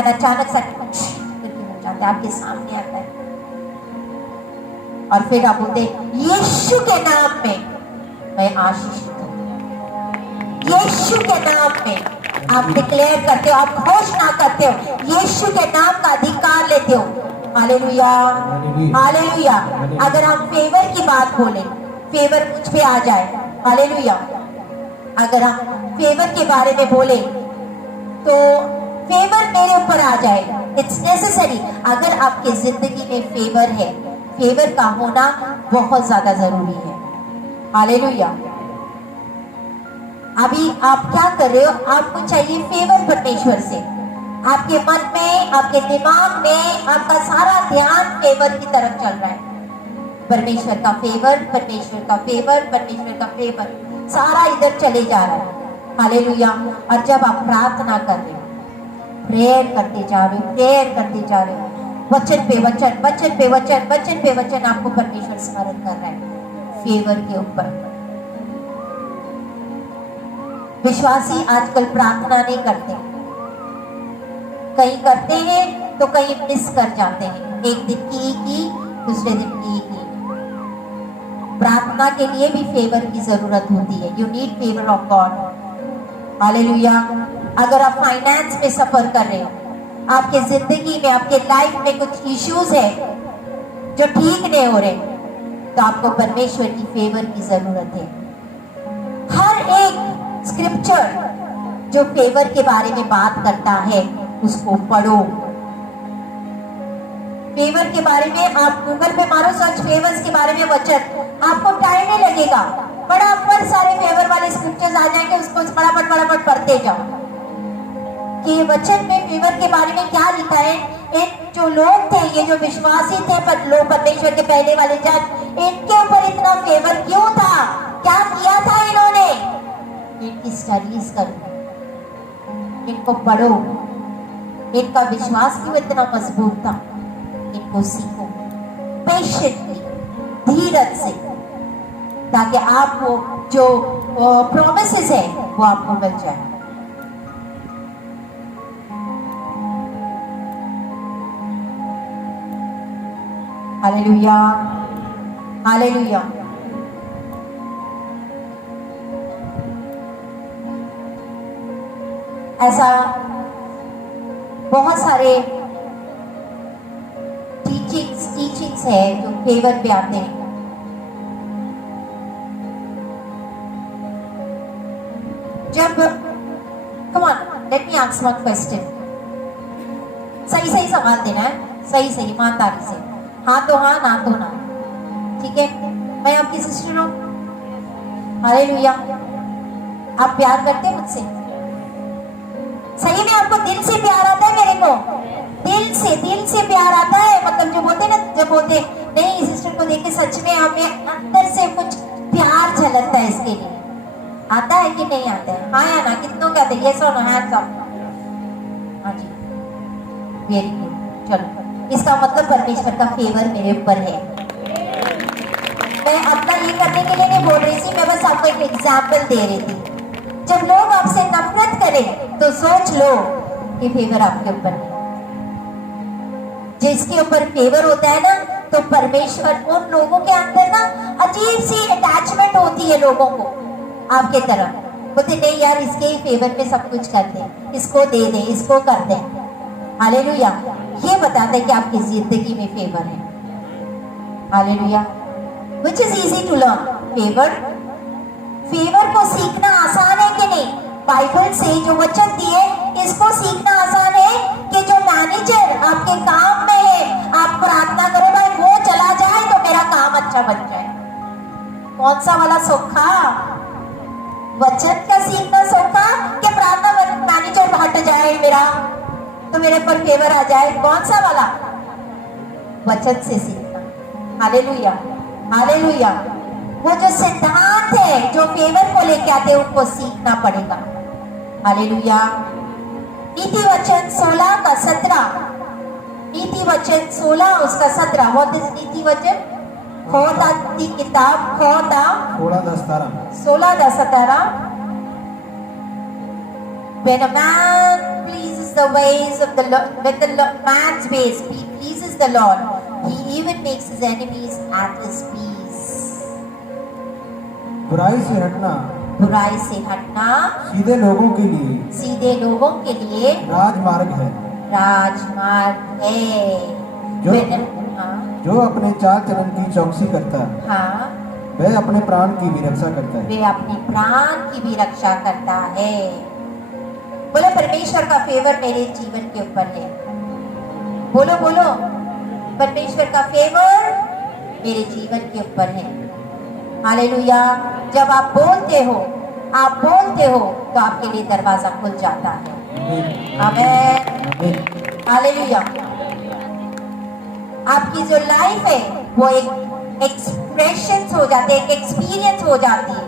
अचानक सा आपके सामने आता है और फिर आप बोलते यीशु के नाम में मैं आशीषित हूँ। यीशु के नाम में आप डिक्लेयर करते हो, आप घोषणा करते हो, यीशु के नाम का अधिकार लेते हो। हालेलुया। हालेलुया। अगर हम फेवर की बात बोले, फेवर मुझ पे आ जाए। हालेलुया। अगर हम फेवर के बारे में बोले तो फेवर मेरे ऊपर आ जाए। It's necessary. अगर आपके जिंदगी में फेवर है, फेवर का होना बहुत ज्यादा जरूरी है। हालेलुया। अभी आप क्या कर रहे हो? आपको चाहिए फेवर परमेश्वर से। आपके मन में, आपके दिमाग में आपका सारा ध्यान फेवर की तरफ चल रहा है। परमेश्वर का फेवर, परमेश्वर का फेवर, परमेश्वर का फेवर, सारा इधर चले जा रहा है। हालेलुया। और जब आप प्रार्थना कर रहे हो, प्रेयर करते जा रहे हो, प्रेयर करते जा रहे हो, वचन पे वचन, वचन पे वचन, वचन पे वचन आपको परमेश्वर स्मरण कर रहा है फेवर के ऊपर। विश्वासी आजकल प्रार्थना नहीं करते, कहीं करते हैं तो कहीं मिस कर जाते हैं। एक दिन की, दूसरे दिन की। प्रार्थना के लिए भी फेवर की जरूरत होती है। You need favour of God. Hallelujah. अगर आप फाइनेंस में सफर कर रहे हो, आपके जिंदगी में, आपके लाइफ में कुछ इश्यूज है जो ठीक नहीं हो रहे, तो आपको परमेश्वर की फेवर की जरूरत है। हर एक स्क्रिप्चर जो फेवर के बारे में बात करता है उसको पढ़ो। फेवर के बारे में आप गूगल पे मारो सर्च, फेवर्स के बारे में वचन, आपको टाइम नहीं लगेगा। फटाफट सारे फेवर वाले स्क्रिप्चर्स आ जाएंगे, उसको फटाफट पढ़ते जाओ कि वचन में फेवर के बारे में क्या लिखा है। इन जो लोग थे, ये जो विश्वासी थे पर लोग परमेश्वर के पहले वाले जन, इनके ऊपर इतना फेवर क्यों था, क्या किया था इन्होंने। इनकी स्टडीज करो, इनको पढ़ो, इनका विश्वास क्यों इतना मजबूत था, इनको सीखो पेशेंटली, धीरज से, ताकि आपको जो प्रोमिसेस है वो आपको मिल जाए। Hallelujah, hallelujah. ऐसा बहुत सारे टीचिंग्स है जो फेवर पे आते हैं। जब come on, let me ask one question, सही सवाल देना है, सही ईमानदारी से, हाँ तो हाँ, ना तो ना, ठीक है। मैं आपकी सिस्टर हूँ, हालेलुया। आप प्यार करते हैं मुझसे? सही में आपको दिल से प्यार आता है मेरे को? दिल से प्यार आता है, मतलब जो बोलते ना, जब बोलते नहीं सिस्टर को देख के सच में हमें अंदर से कुछ प्यार झलकता है, इसके लिए आता है कि नहीं आता है? हाँ या ना, कितनों कहते हैं? यस और नो, हैंड्स अप। हाँ जी, वेरी गुड। चलो, इसका मतलब परमेश्वर का फेवर मेरे ऊपर है। मैं अपना ये करने के लिए नहीं बोल रही थी, मैं बस आपको एक एग्जाम्पल दे रही थी। जब लोग आपसे नफरत करें तो सोच लो कि फेवर आपके ऊपर है। जिसके ऊपर फेवर होता है ना, तो परमेश्वर, उन लोगों के अंदर ना अजीब सी अटैचमेंट होती है लोगों को आपके तरफ। बोलते नहीं यार, इसके ही फेवर में सब कुछ कर दे, इसको दे दे, इसको कर दे। हालेलुया। ये बताते हैं कि आपकी जिंदगी में फेवर है। Hallelujah. Which is easy to learn? Favour को सीखना आसान है कि नहीं? बाइबल से जो वचन दिए, इसको सीखना आसान है कि जो मैनेजर आपके काम में है, आप प्रार्थना करो भाई वो चला जाए तो मेरा काम अच्छा बन जाए। कौन सा वाला सौखा? वचन का सीखना सौखा कि प्रार्थना मैनेजर हट जाए मेरा तो मेरे पर फेवर आ जाए? कौन सा वाला? वचन से सीखना। Hallelujah, hallelujah. वो जो सिद्धांत है जो फेवर को लेके आते हैं, उनको सीखना पड़ेगा। हालेलुया। नीति वचन 16 का 17, नीति वचन 16 उसका 17। व्हाट इज नीति वचन? खोदा की किताब, खोदा 16:17। When a man pleases the ways of the Lord, when the man's ways pleases the Lord, he even makes his enemies at his peace. बुराई से हटना, बुराई से हटना सीधे लोगों के लिए, सीधे लोगों के लिए राजमार्ग है, राजमार्ग है। जो अपने चाल चलन की चौकसी करता है, हाँ, वह अपने प्राण की भी रक्षा करता है। वे अपने प्राण की भी रक्षा करता है। बोलो परमेश्वर का फेवर मेरे जीवन के ऊपर है। बोलो बोलो, परमेश्वर का फेवर मेरे जीवन के ऊपर है। हालेलुया। जब आप बोलते हो तो आपके लिए दरवाजा खुल जाता है। आमीन, हालेलुया। आपकी जो लाइफ है वो एक एक्सप्रेशन हो जाते हैं, एक एक्सपीरियंस हो जाती है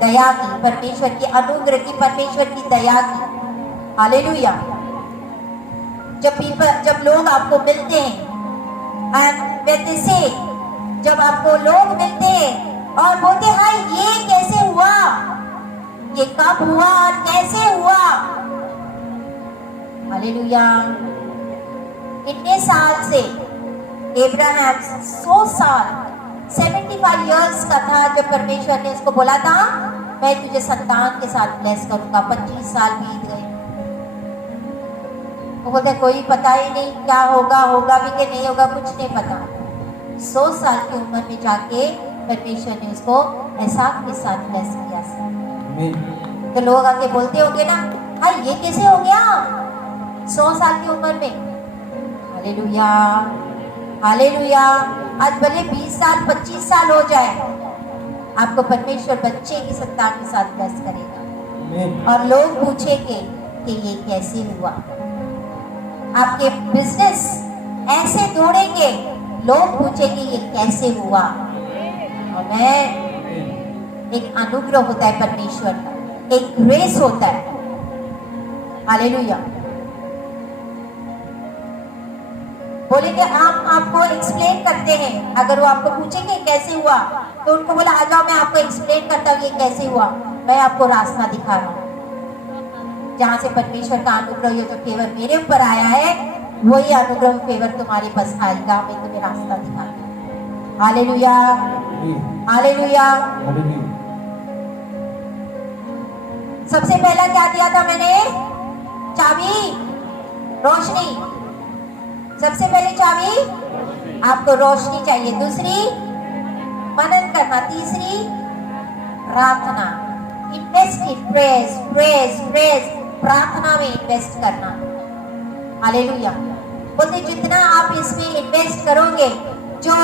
दया की, परमेश्वर की अनुग्रह की, परमेश्वर की दया की। हालेलुया। जब लोग आपको मिलते हैं, एंड व्हेन दे से, जब आपको लोग मिलते हैं और बोलते हैं हाय ये कैसे हुआ, ये कब हुआ, कैसे हुआ। हालेलुया। कितने साल से अब्राहम 100 साल 75 इयर्स का था जब परमेश्वर ने उसको बोला था मैं तुझे संतान के साथ ब्लेस करूंगा। 25 साल बीत गए। वो बोलते कोई पता ही नहीं क्या होगा भी कि नहीं होगा, कुछ नहीं पता। 100 साल की उम्र में जाके परमेश्वर ने उसको एसाक के साथ ब्लेस किया। तो लोग आके बोलते होंगे ना हाय ये कैसे हो गया 100 साल की उम्र में। Hallelujah, hallelujah. आज भले 20 साल 25 साल हो जाए, आपको परमेश्वर बच्चे की संतान के साथ ब्लेस करेगा। आमीन। और लोग पूछेंगे कि ये कैसे हुआ। आपके बिजनेस ऐसे दौड़ेंगे, लोग पूछेंगे ये कैसे हुआ। आमीन। एक अनुग्रह होता है परमेश्वर का, एक ग्रेस होता है। हालेलुया। बोलेंगे हम आपको एक्सप्लेन करते हैं। अगर वो आपको पूछेंगे कैसे हुआ, तो उनको बोला आ जाओ, मैं आपको एक्सप्लेन करता हूँ ये कैसे हुआ। मैं आपको रास्ता दिखा रहा हूँ। जहां से परमेश्वर का अनुग्रह हो, जो फेवर मेरे ऊपर आया है, वही अनुग्रह फेवर तुम्हारे पास आएगा। मैं तुम्हें रास्ता दिखाता हूँ। Hallelujah, hallelujah. हालेलुया। सबसे पहला क्या दिया था मैंने? चाबी, रोशनी। सबसे पहले चाबी, आपको रोशनी चाहिए। दूसरी, मनन करना। तीसरी, प्रार्थना। Invest in praise, praise, praise. प्रार्थना में इन्वेस्ट करना। हालेलुया। बोलते जितना आप इसमें इन्वेस्ट करोगे, जो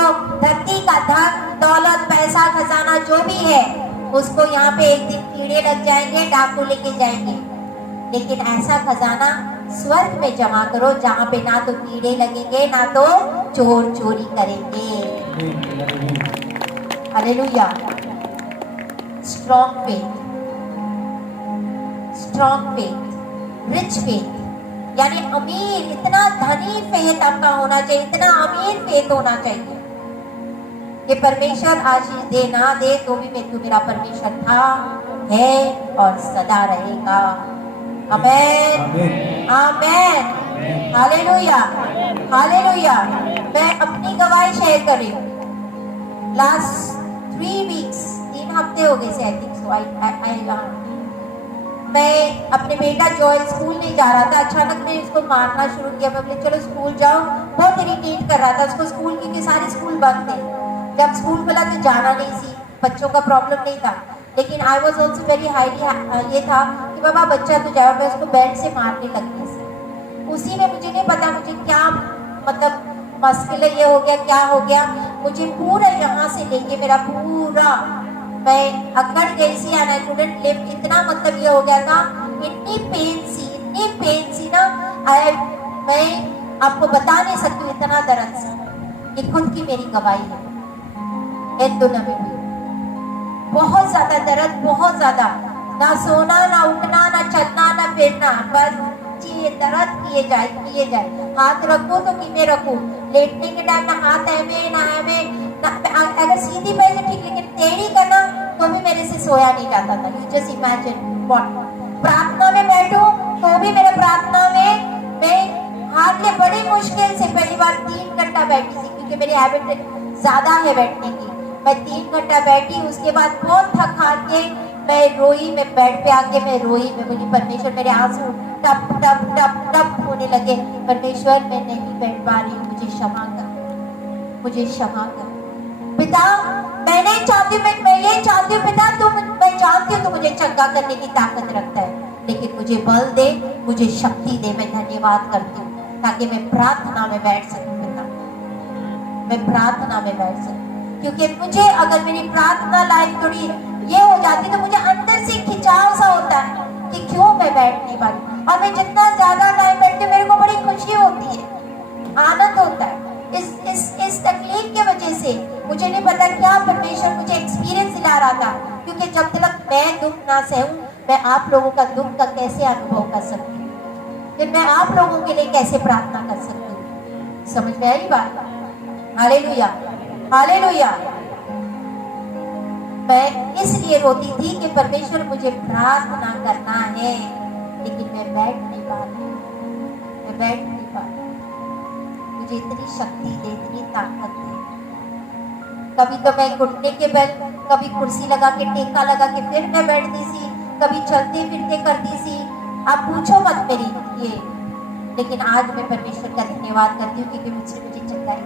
धरती का धन दौलत पैसा खजाना जो भी है, उसको यहाँ पे एक दिन कीड़े लग जाएंगे, डाकू लेके जाएंगे। लेकिन ऐसा खजाना स्वर्ग में जमा करो, जहाँ पे ना तो कीड़े लगेंगे, ना तो चोर चोरी करेंगे। Hallelujah. Strong faith, strong faith, rich faith, यानी अमीर, इतना धनी फेथ आपका होना चाहिए, इतना अमीर फेथ होना चाहिए कि परमेश्वर आशीष दे ना दे तो भी मैं, तू मेरा परमेश्वर था, है और सदा रहेगा। आमेन, आमेन, हालेलुया, हालेलुया। मैं अपनी गवाही शेयर कर रही हूँ। लास्ट 3 वीक्स, 3 हफ्ते हो गए से, आई थिंक सो। मैं अपने बेटा जॉयल स्कूल नहीं जा रहा था, अचानक मैंने उसको मारना शुरू किया। मैं बोले चलो स्कूल जाओ, बहुत इरिटेट कर रहा था उसको स्कूल, क्योंकि सारे स्कूल बंद थे। जब स्कूल खुला तो जाना नहीं सी, बच्चों का प्रॉब्लम नहीं था, लेकिन I was also very highly, ये था कि बाबा बच्चा तो जाओ। मैं उसको बेड से मारने लगती थी। उसी में मुझे नहीं पता मुझे क्या मतलब मस्कुलर ये हो गया, क्या हो गया, मुझे पूरा यहाँ से लेके मेरा पूरा, मैं अकड़ गई सी एंड आई कुडंट लिव। इतना मतलब ये हो गया था, इतनी पेन सी ना, मैं आपको बता नहीं सकती, इतना दर्द सा। ये खुद की मेरी गवाही है। बहुत ज्यादा दर्द, बहुत ज्यादा, ना सोना, ना उठना, ना चलना, ना फिरना, बस दर्द किए जाए। हाथ रखो तो किमे रखो, लेटने के टाइम ना हाथ ऐमे ना ऐमे, अगर सीधी पैर ठीक, लेकिन टेढ़ी करना तो भी मेरे से सोया नहीं जाता था। You just imagine what. प्रार्थना में बैठूं तो भी मेरे प्रार्थना में मैं हाथ ले बड़ी मुश्किल से पहली बार 3 घंटा बैठी थी, क्योंकि मेरी हैबिट ज्यादा है बैठने की। मैं 3 घंटा बैठी, उसके बाद बहुत थक हार के मैं रोई, मैं बेड पे आके मैं रोई, मैं बोली परमेश्वर, मेरे आंसू टप टप टप टप होने लगे। परमेश्वर मैं नहीं बैठ पा रही हूँ, मुझे क्षमा कर, मुझे क्षमा कर पिता। मैं नहीं चाहती, मैं ये चाहती हूँ पिता, मैं जानती हूँ तू मुझे चंगा करने की ताकत रखता है, लेकिन मुझे बल दे, मुझे शक्ति दे। मैं धन्यवाद करती हूँ ताकि मैं प्रार्थना में बैठ सकूं पिता, मैं प्रार्थना में बैठ सकूं। क्योंकि मुझे अगर मेरी प्रार्थना लाइफ थोड़ी ये हो जाती तो मुझे अंदर से खिंचाव सा होता है कि क्यों मैं बैठ नहीं पाती। और मैं जितना ज्यादा टाइम बैठती मेरे को बड़ी खुशी होती है, आनंद होता है। इस तकलीफ के वजह से मुझे नहीं पता क्या परमेश्वर मुझे एक्सपीरियंस दिला रहा था, क्योंकि जब तक मैं दुख ना सहूं, मैं आप लोगों का दुख का कैसे अनुभव कर सकती हूँ, फिर मैं आप लोगों के लिए कैसे प्रार्थना कर सकती हूँ। समझ में आई बात? Hallelujah, hallelujah. मैं इसलिए रोती थी कि परमेश्वर मुझे प्रार्थना करना है, लेकिन मैं बैठ नहीं पा रही, मैं बैठ नहीं पा रही। मुझे इतनी शक्ति दे, इतनी ताकत दे। कभी तो मैं घुटने के बल, कभी कुर्सी लगा के टेका लगा के फिर मैं बैठती सी, कभी चलते फिरते करती सी। आप पूछो मत मेरी ये, लेकिन आज मैं परमेश्वर का धन्यवाद करती हूँ क्योंकि मुझे चंगाई,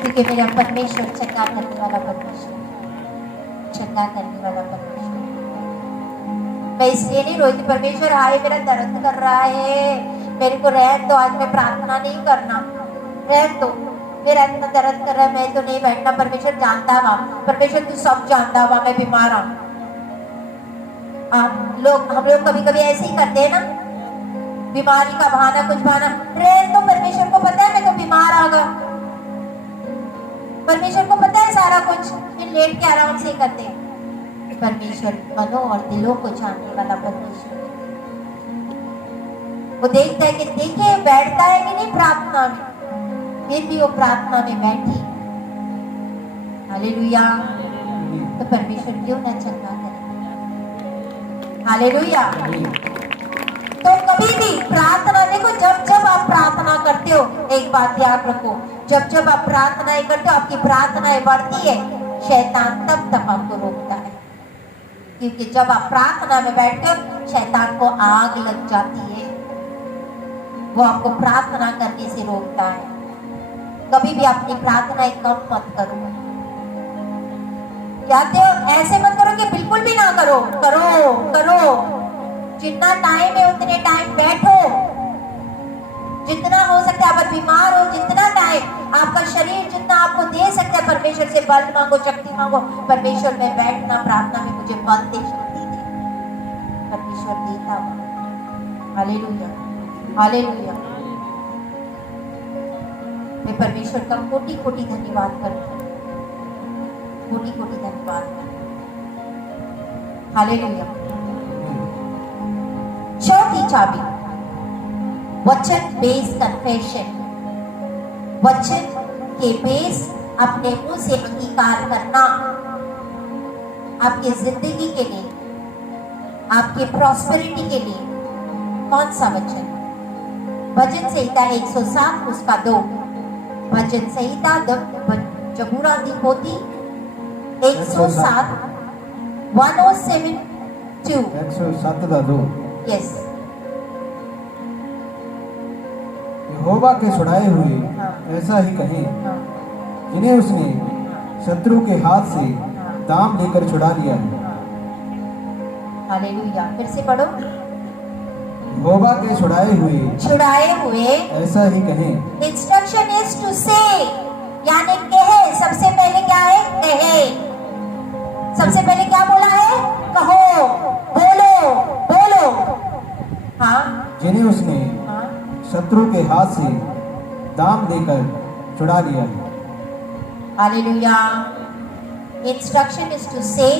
क्योंकि मेरा परमेश्वर चंगा करने वाला परमेश्वर, चंगा करने वाला परमेश्वर। मैं इसलिए नहीं रोई थी परमेश्वर हाय मेरा दर्द कर रहा है, मेरे को रहन दो, आज मैं प्रार्थना नहीं करना, रहन दो। मेरा इतना दर्द कर रहा है, मैं तो नहीं बैठना, परमेश्वर जानता हुआ, परमेश्वर तू सब जानता हुआ, मैं बीमार हूँ। हम लोग कभी कभी ऐसे ही करते हैं ना, बीमारी का बहाना, कुछ बहाना, ट्रेन तो परमेश्वर को पता है मैं तो बीमार आ गया, परमेश्वर को पता है सारा कुछ, फिर लेट के आराम से करते हैं। परमेश्वर मनों और दिलों को जानने वाला परमेश्वर, वो देखता है कि देखिए बैठता है कि नहीं प्रार्थना में, फिर भी वो प्रार्थना में बैठी। हालेलुया। तो परमेश्वर क्यों ना चंगा करे। हालेलुया। तो कभी भी प्रार्थना, देखो जब जब आप प्रार्थना करते हो, एक बात याद रखो, जब जब आप प्रार्थनाएं करते हो, आपकी प्रार्थनाएं बढ़ती है, शैतान तब आपको रोकता है, क्योंकि जब आप प्रार्थना में बैठते हो शैतान को आग लग जाती है, वो आपको प्रार्थना करने से रोकता है। कभी भी अपनी प्रार्थनाएं कम मत करो, चाहते हो ऐसे मत करो कि बिल्कुल भी ना करो, करो करो, जितना टाइम है उतने टाइम बैठो, जितना हो सकता है। आप बीमार हो, जितना टाइम आपका शरीर जितना आपको दे सकता है, परमेश्वर से बल मांगो, शक्ति मांगो, परमेश्वर में बैठना, प्रार्थना में मुझे बल दे, शक्ति दे, परमेश्वर देता हुआ। Hallelujah, hallelujah. मैं परमेश्वर का कोटि कोटि धन्यवाद करती हूँ, कोटि कोटि धन्यवाद। हालेलुया। चौथी चाबी, वचन बेस कन्फेशन। वचन के बेस अपने मुंह से अंगीकार करना, आपकी जिंदगी के लिए, आपकी प्रॉस्पेरिटी के लिए। कौन सा वचन? भजन संहिता 107 उसका 2, भजन संहिता जबूरा दी पोती 107 107:2 107:2। यस। यहोवा के छुड़ाए हुए ऐसा ही कहें, जिन्हें उसने शत्रु के हाथ से दाम लेकर छुड़ा लिया है। हालेलुया। फिर से पढ़ो। यहोवा के छुड़ाए हुए ऐसा ही कहें। इंस्ट्रक्शन इज टू से, यानी कहे। सबसे पहले क्या है? कहे। सबसे पहले क्या बोला है? कहो, बोलो, बोलो। हाँ, जिन्हें उसने शत्रु के हाथ से दाम देकर छुड़ा लिया है। हालेलुया। इंस्ट्रक्शन इज टू से,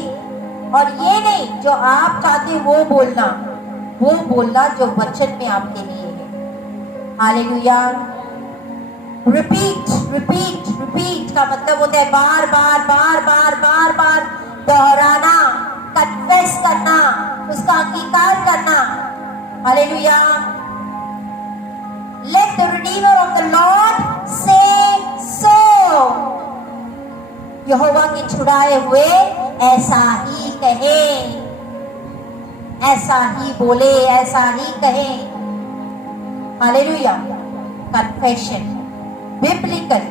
और ये नहीं जो आप चाहते वो बोलना, वो बोलना जो वचन में आपके लिए है। हालेलुया। रिपीट रिपीट रिपीट का मतलब होता है बार बार बार बार बार बार दोहराना, कन्फेस करना, उसका अंगीकार करना। Hallelujah. Let the Redeemer of the Lord say so. यहोवा के छुड़ाए हुए ऐसा ही कहे, ऐसा ही बोले, ऐसा ही कहे। हालेलुया। कन्फेशन, बिब्लिकल,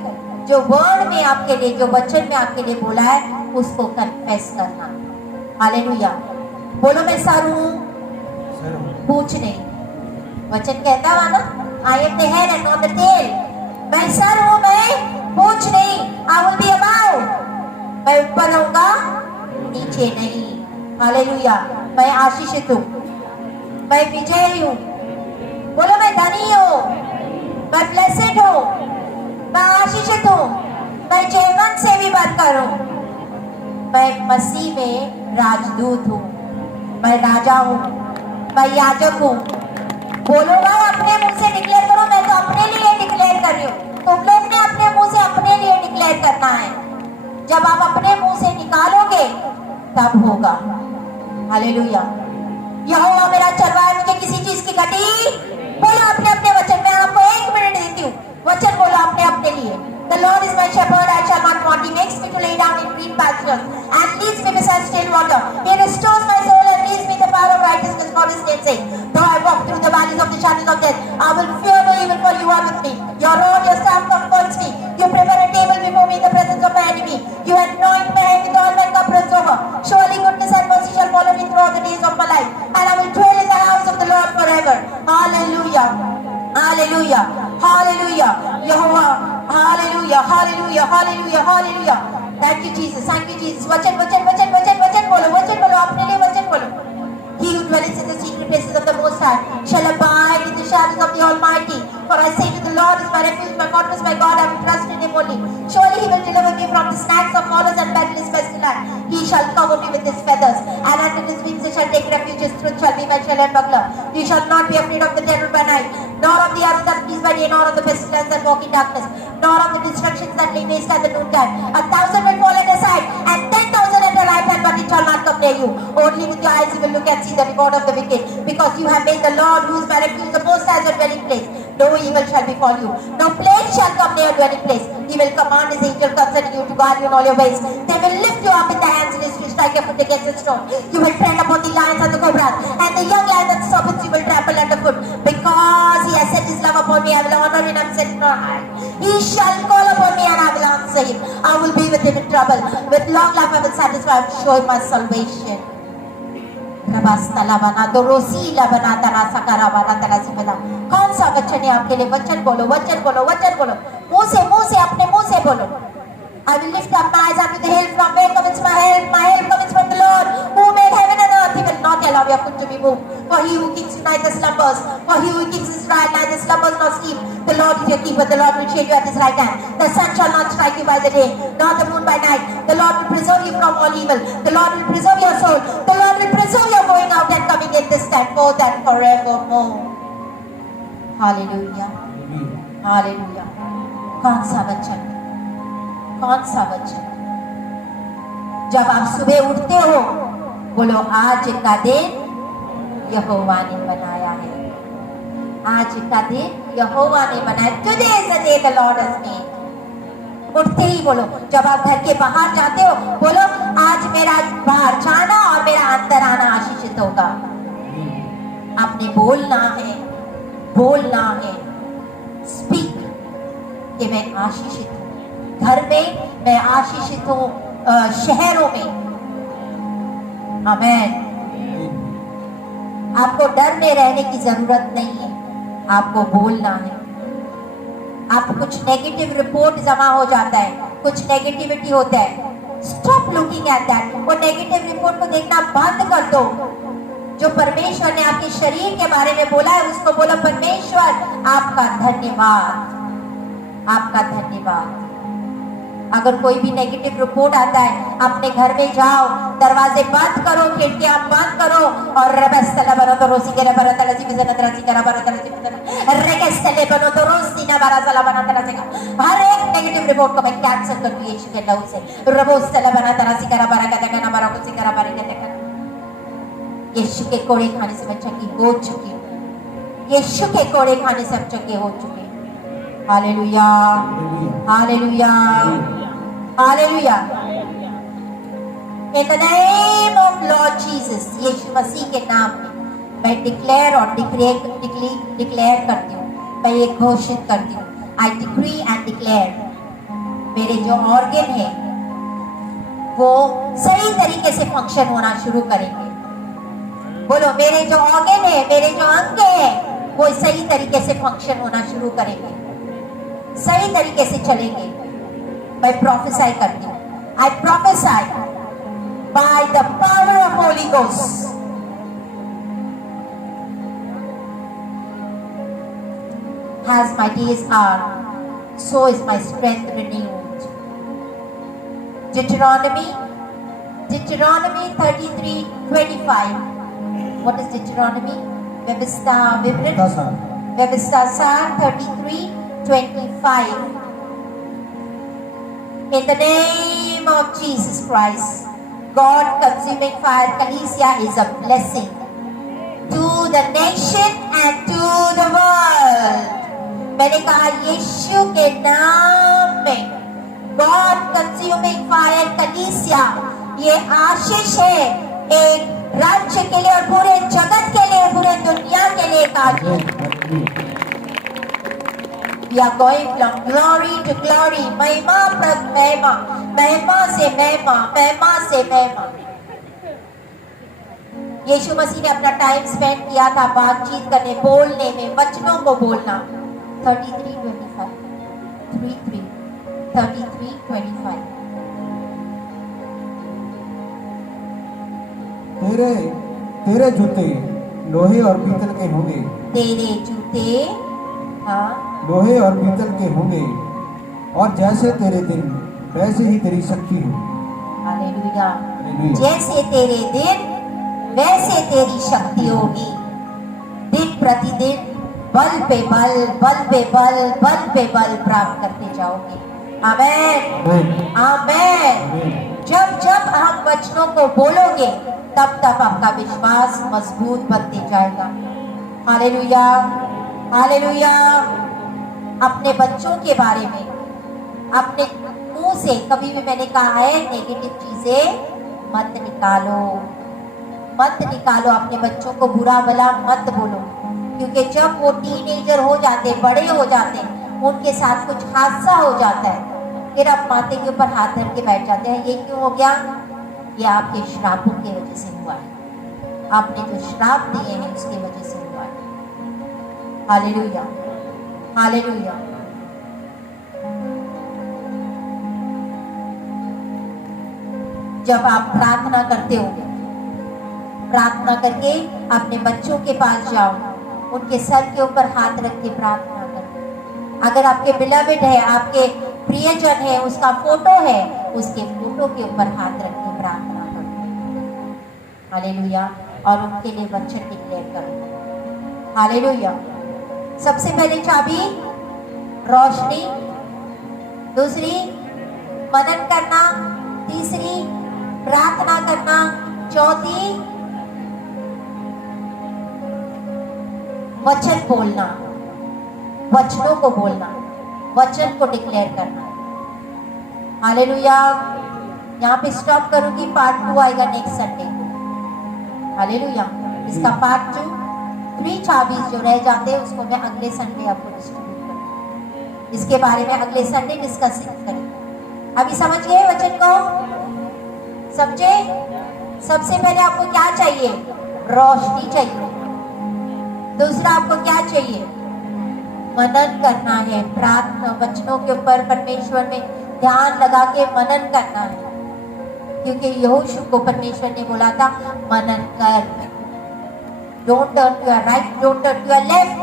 जो वर्ड में आपके लिए, जो वचन में आपके लिए बोला है, उसको कन्फेस करना। हालेलुया। बोलो मैं सर हूं, पूछ नहीं। वचन कहता हुआ ना, I am the head and not the tail. मैं सर हूँ, मैं पूछ नहीं। I will be above. मैं ऊपर रहूंगा, नीचे नहीं। हालेलुया। मैं आशीषित हूँ, मैं विजयी हूँ। बोलो मैं धनी हूँ, मैं ब्लेसेड हूँ, मैं आशीषित हूँ, मैं जयवंत से भी बढ़कर हूँ। मैं मसीह में राजदूत हूँ, मैं राजा हूँ, मैं याजक हूँ। बोलो भाई, अपने मुंह से डिक्लेयर करो। मैं तो अपने लिए डिक्लेयर कर रही हूँ, तुम लोग ने अपने मुंह से अपने लिए डिक्लेयर करना है। जब आप अपने मुंह से निकालोगे तब होगा। हालेलुया। यहोवा मेरा चरवाहा, मुझे किसी चीज की घटी। बोलो अपने अपने वचन में, आपको 1 मिनट देती हूँ, वचन बोलो अपने अपने लिए। The Lord is my shepherd, I shall not want. He makes me to lay down in green pastures and leads me beside still water. He restores my soul and leads me in the path of righteousness for His name's sake. Though I walk through the valleys of the shadows of death, I will fear no evil, for You are with me. Your rod, Your staff comforts me. You prepare a table before me in the presence of my enemy. You anoint my head with oil, my cup runs over. Surely goodness and mercy shall follow me throughout the days of my life, and I will dwell in the house of the Lord forever. Hallelujah. Hallelujah. Hallelujah. Yehovah. Hallelujah. Hallelujah hallelujah hallelujah. Thank you Jesus, thank you Jesus. वचन वचन वचन वचन वचन बोलो, अपने लिए वचन बोलो। He who dwells in the secret places of the Most High shall abide in the shadows of the Almighty. For I say to the Lord is my refuge, my fortress, my God, I will trust in Him only. Surely He will deliver me from the snares of fowlers and perilous pestilence. He shall cover me with His feathers, and under His wings I shall take refuge. His truth shall be my shield and buckler. You shall not be afraid of the terror by night, nor of the arrow that flees by day, nor of the pestilence that walk in darkness, nor of the destructions that lay waste at the noontime. 1,000 will fall at his side, and 10,000 at your right hand, but it shall not come near you. Only with your eyes you will look and see the reward of the wicked, because you have made the Lord, who is my refuge, the Most High, your dwelling place. No evil shall befall you, no plague shall come near your dwelling place. He will command His angel concerning you to guard you in all your ways. They will lift you up in their hands, and you strike your foot against the stone. You will tread upon the lions and the cobras, and the young lions and serpents you will trample underfoot. Because He has set His love upon me, I will honor Him and set Him on high. He shall call upon me, and I will answer Him. I will be with Him in trouble. With long life I will satisfy Him, show Him my salvation. कौन सा वचन है आपके लिए? वचन बोलो, वचन बोलो, वचन बोलो। मुंह से अपने मुंह से बोलो। I will lift up my eyes unto the hill, from where cometh my help? My help cometh from the Lord, who made heaven and earth. He will not allow your foot to be moved. For He who keeps you neither slumbers, for He who keeps Israel neither slumbers nor sleep. The Lord is your keeper, the Lord will shade you at His right hand. The sun shall not strike you by the day, nor the moon by night. The Lord will preserve you from all evil. The Lord will preserve your soul. The Lord will preserve your going out and coming in this time, both and forevermore. Hallelujah. Hallelujah. कौन सा वचन? कौन सा वचन? जब आप सुबह उठते हो, बोलो आज का दिन यहोवा ने बनाया है। आज का दिन यहोवा ने बनाया। Today is the day the Lord has made. उठते ही बोलो। जब आप घर के बाहर जाते हो, बोलो आज मेरा बाहर जाना और मेरा अंदर आना आशीषित होगा। आपने बोलना है, बोलना है। स्पीक कि मैं आशीषित हूँ। घर में मैं आशीषित हूँ, शहरों में। आमेन। आपको डर में रहने की जरूरत नहीं है, आपको बोलना है। आप कुछ नेगेटिव रिपोर्ट जमा हो जाता है, कुछ नेगेटिविटी होता है, स्टॉप लुकिंग एट दैट। वो नेगेटिव रिपोर्ट को देखना बंद कर दो। जो परमेश्वर ने आपके शरीर के बारे में बोला है, उसको बोलो परमेश्वर आपका धन्यवाद, आपका धन्यवाद। अगर कोई भी नेगेटिव रिपोर्ट आता है, अपने घर में जाओ, दरवाजे बंद करो, खिड़कियां बंद करो और रबस्तला बनो तो रोसी के रबर तला जी बिजन तला जी करा बरा तला जी बिजन रेकेस्तले बनो तो रोसी ना बरा तला बना तला जी का हर एक नेगेटिव रिपोर्ट को मैं कैंसिल कर दूं यीशु के नाम से। रबोस्तला बना तला जी करा बरा का ना बरा को सी करा बरा का यीशु के कोड़े खाने से मैं चंगी हो चुकी हूँ। यीशु के कोड़े खाने से हम चंगे हो चुके हैं। Hallelujah, hallelujah, hallelujah. In the name of Lord Jesus, यीशु मसीह के नाम में मैं डिक्लेयर और डिक्लेयर करती हूँ, मैं ये घोषित करती हूँ। I decree and declare, मेरे जो ऑर्गन है वो सही तरीके से फंक्शन होना शुरू करेंगे। बोलो मेरे जो ऑर्गन है, मेरे जो अंग है, वो सही तरीके से फंक्शन होना शुरू करेंगे, सही तरीके से चलेंगे। मैं प्रोफेसाई करती हूँ। I prophesy by the power of Holy Ghost. As my days are, so is my strength renewed. Deuteronomy 33:25. What is Deuteronomy? व्यवस्था विवरण, व्यवस्था सार 33:25. In the name of Jesus Christ, God consuming fire Ecclesia is a blessing to the nation and to the world. मैंने कहा यीशु के नाम में God consuming fire Ecclesia ये आशीष है, एक राज्य के लिए और पूरे जगत के लिए, पूरे दुनिया के लिए एक आशीष। We are going from glory to glory, महिमा पर महिमा, महिमा से महिमा, महिमा से महिमा। यीशु मसीह ने अपना टाइम स्पेंड किया था बातचीत करने, बोलने में, वचनों को बोलना। 33:25, 33 33:25। तेरे तेरे जूते लोहे और पीतल के होंगे, तेरे जूते, हाँ, लोहे और पीतल के होंगे, और जैसे तेरे दिन वैसे ही तेरी शक्ति हो। हालेलुया। हालेलुया। जैसे तेरे दिन वैसे तेरी शक्ति होगी। दिन प्रतिदिन बल पे बल, बल पे बल, बल पे बल प्राप्त करते जाओगे। आमेन, आमीन। आमेन। आमीन। जब जब हम वचनों को बोलोगे तब तब आपका विश्वास मजबूत बनते जाएगा। Hallelujah, hallelujah. अपने बच्चों के बारे में अपने मुंह से कभी भी, मैंने कहा है, नेगेटिव चीजें मत निकालो, मत निकालो। अपने बच्चों को बुरा भला मत बोलो, क्योंकि जब वो टीनेजर हो जाते, बड़े हो जाते, उनके साथ कुछ हादसा हो जाता है, फिर आप माथे के ऊपर हाथ रख के बैठ जाते हैं। ये क्यों हो गया? ये आपके श्रापों की वजह से हुआ है। आपने जो श्राप दिए हैं उसकी वजह से हुआ है। Hallelujah, hallelujah. जब आप प्रार्थना करते हो, प्रार्थना करके अपने बच्चों के पास जाओ, उनके सर के ऊपर हाथ रख के प्रार्थना करो। अगर आपके बिलवेड है, आपके प्रियजन है, उसका फोटो है, उसके फोटो के ऊपर हाथ रख के प्रार्थना करो। हालेलुया। और उनके लिए वचन डिक्लेयर करो। हालेलुया। सबसे पहले चाबी रोशनी, दूसरी मनन करना, तीसरी प्रार्थना करना, चौथी वचन बोलना, वचनों को बोलना, वचन को डिक्लेयर करना। हालेलुया। यहाँ पे स्टॉप करूंगी, पार्ट 2 आएगा नेक्स्ट संडे को। हालेलुया। इसका पार्ट 2, 3 चाबीज जो रह जाते हैं उसको मैं अगले संडे आपको डिस्ट्रीब्यूट करूंगी। इसके बारे में अगले संडे डिस्कस करेंगे। अभी समझ गए वचन को? समझे? सबसे पहले आपको क्या चाहिए? रोशनी चाहिए। दूसरा आपको क्या चाहिए? मनन करना है, प्रार्थना, वचनों के ऊपर परमेश्वर में ध्यान लगा के मनन करना है, क्योंकि यहोशू को परमेश्वर ने बोला था मनन कर, don't turn to your right, don't turn to your left,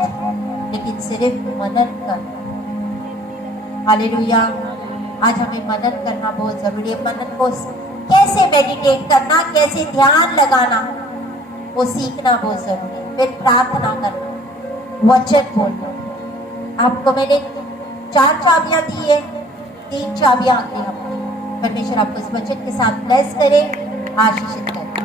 लेकिन सिर्फ मनन कर। हालेलुया। आज हमें मनन करना बहुत जरूरी है। मनन को कैसे मेडिटेट करना, कैसे ध्यान लगाना, वो सीखना बहुत जरूरी है। फिर प्रार्थना करना, वचन बोलना। आपको मैंने 4 चाबियां दी है, 3 चाबियां अगले हफ्ते। परमेश्वर आपको इस वचन के साथ ब्लेस करे, आशीषित करे।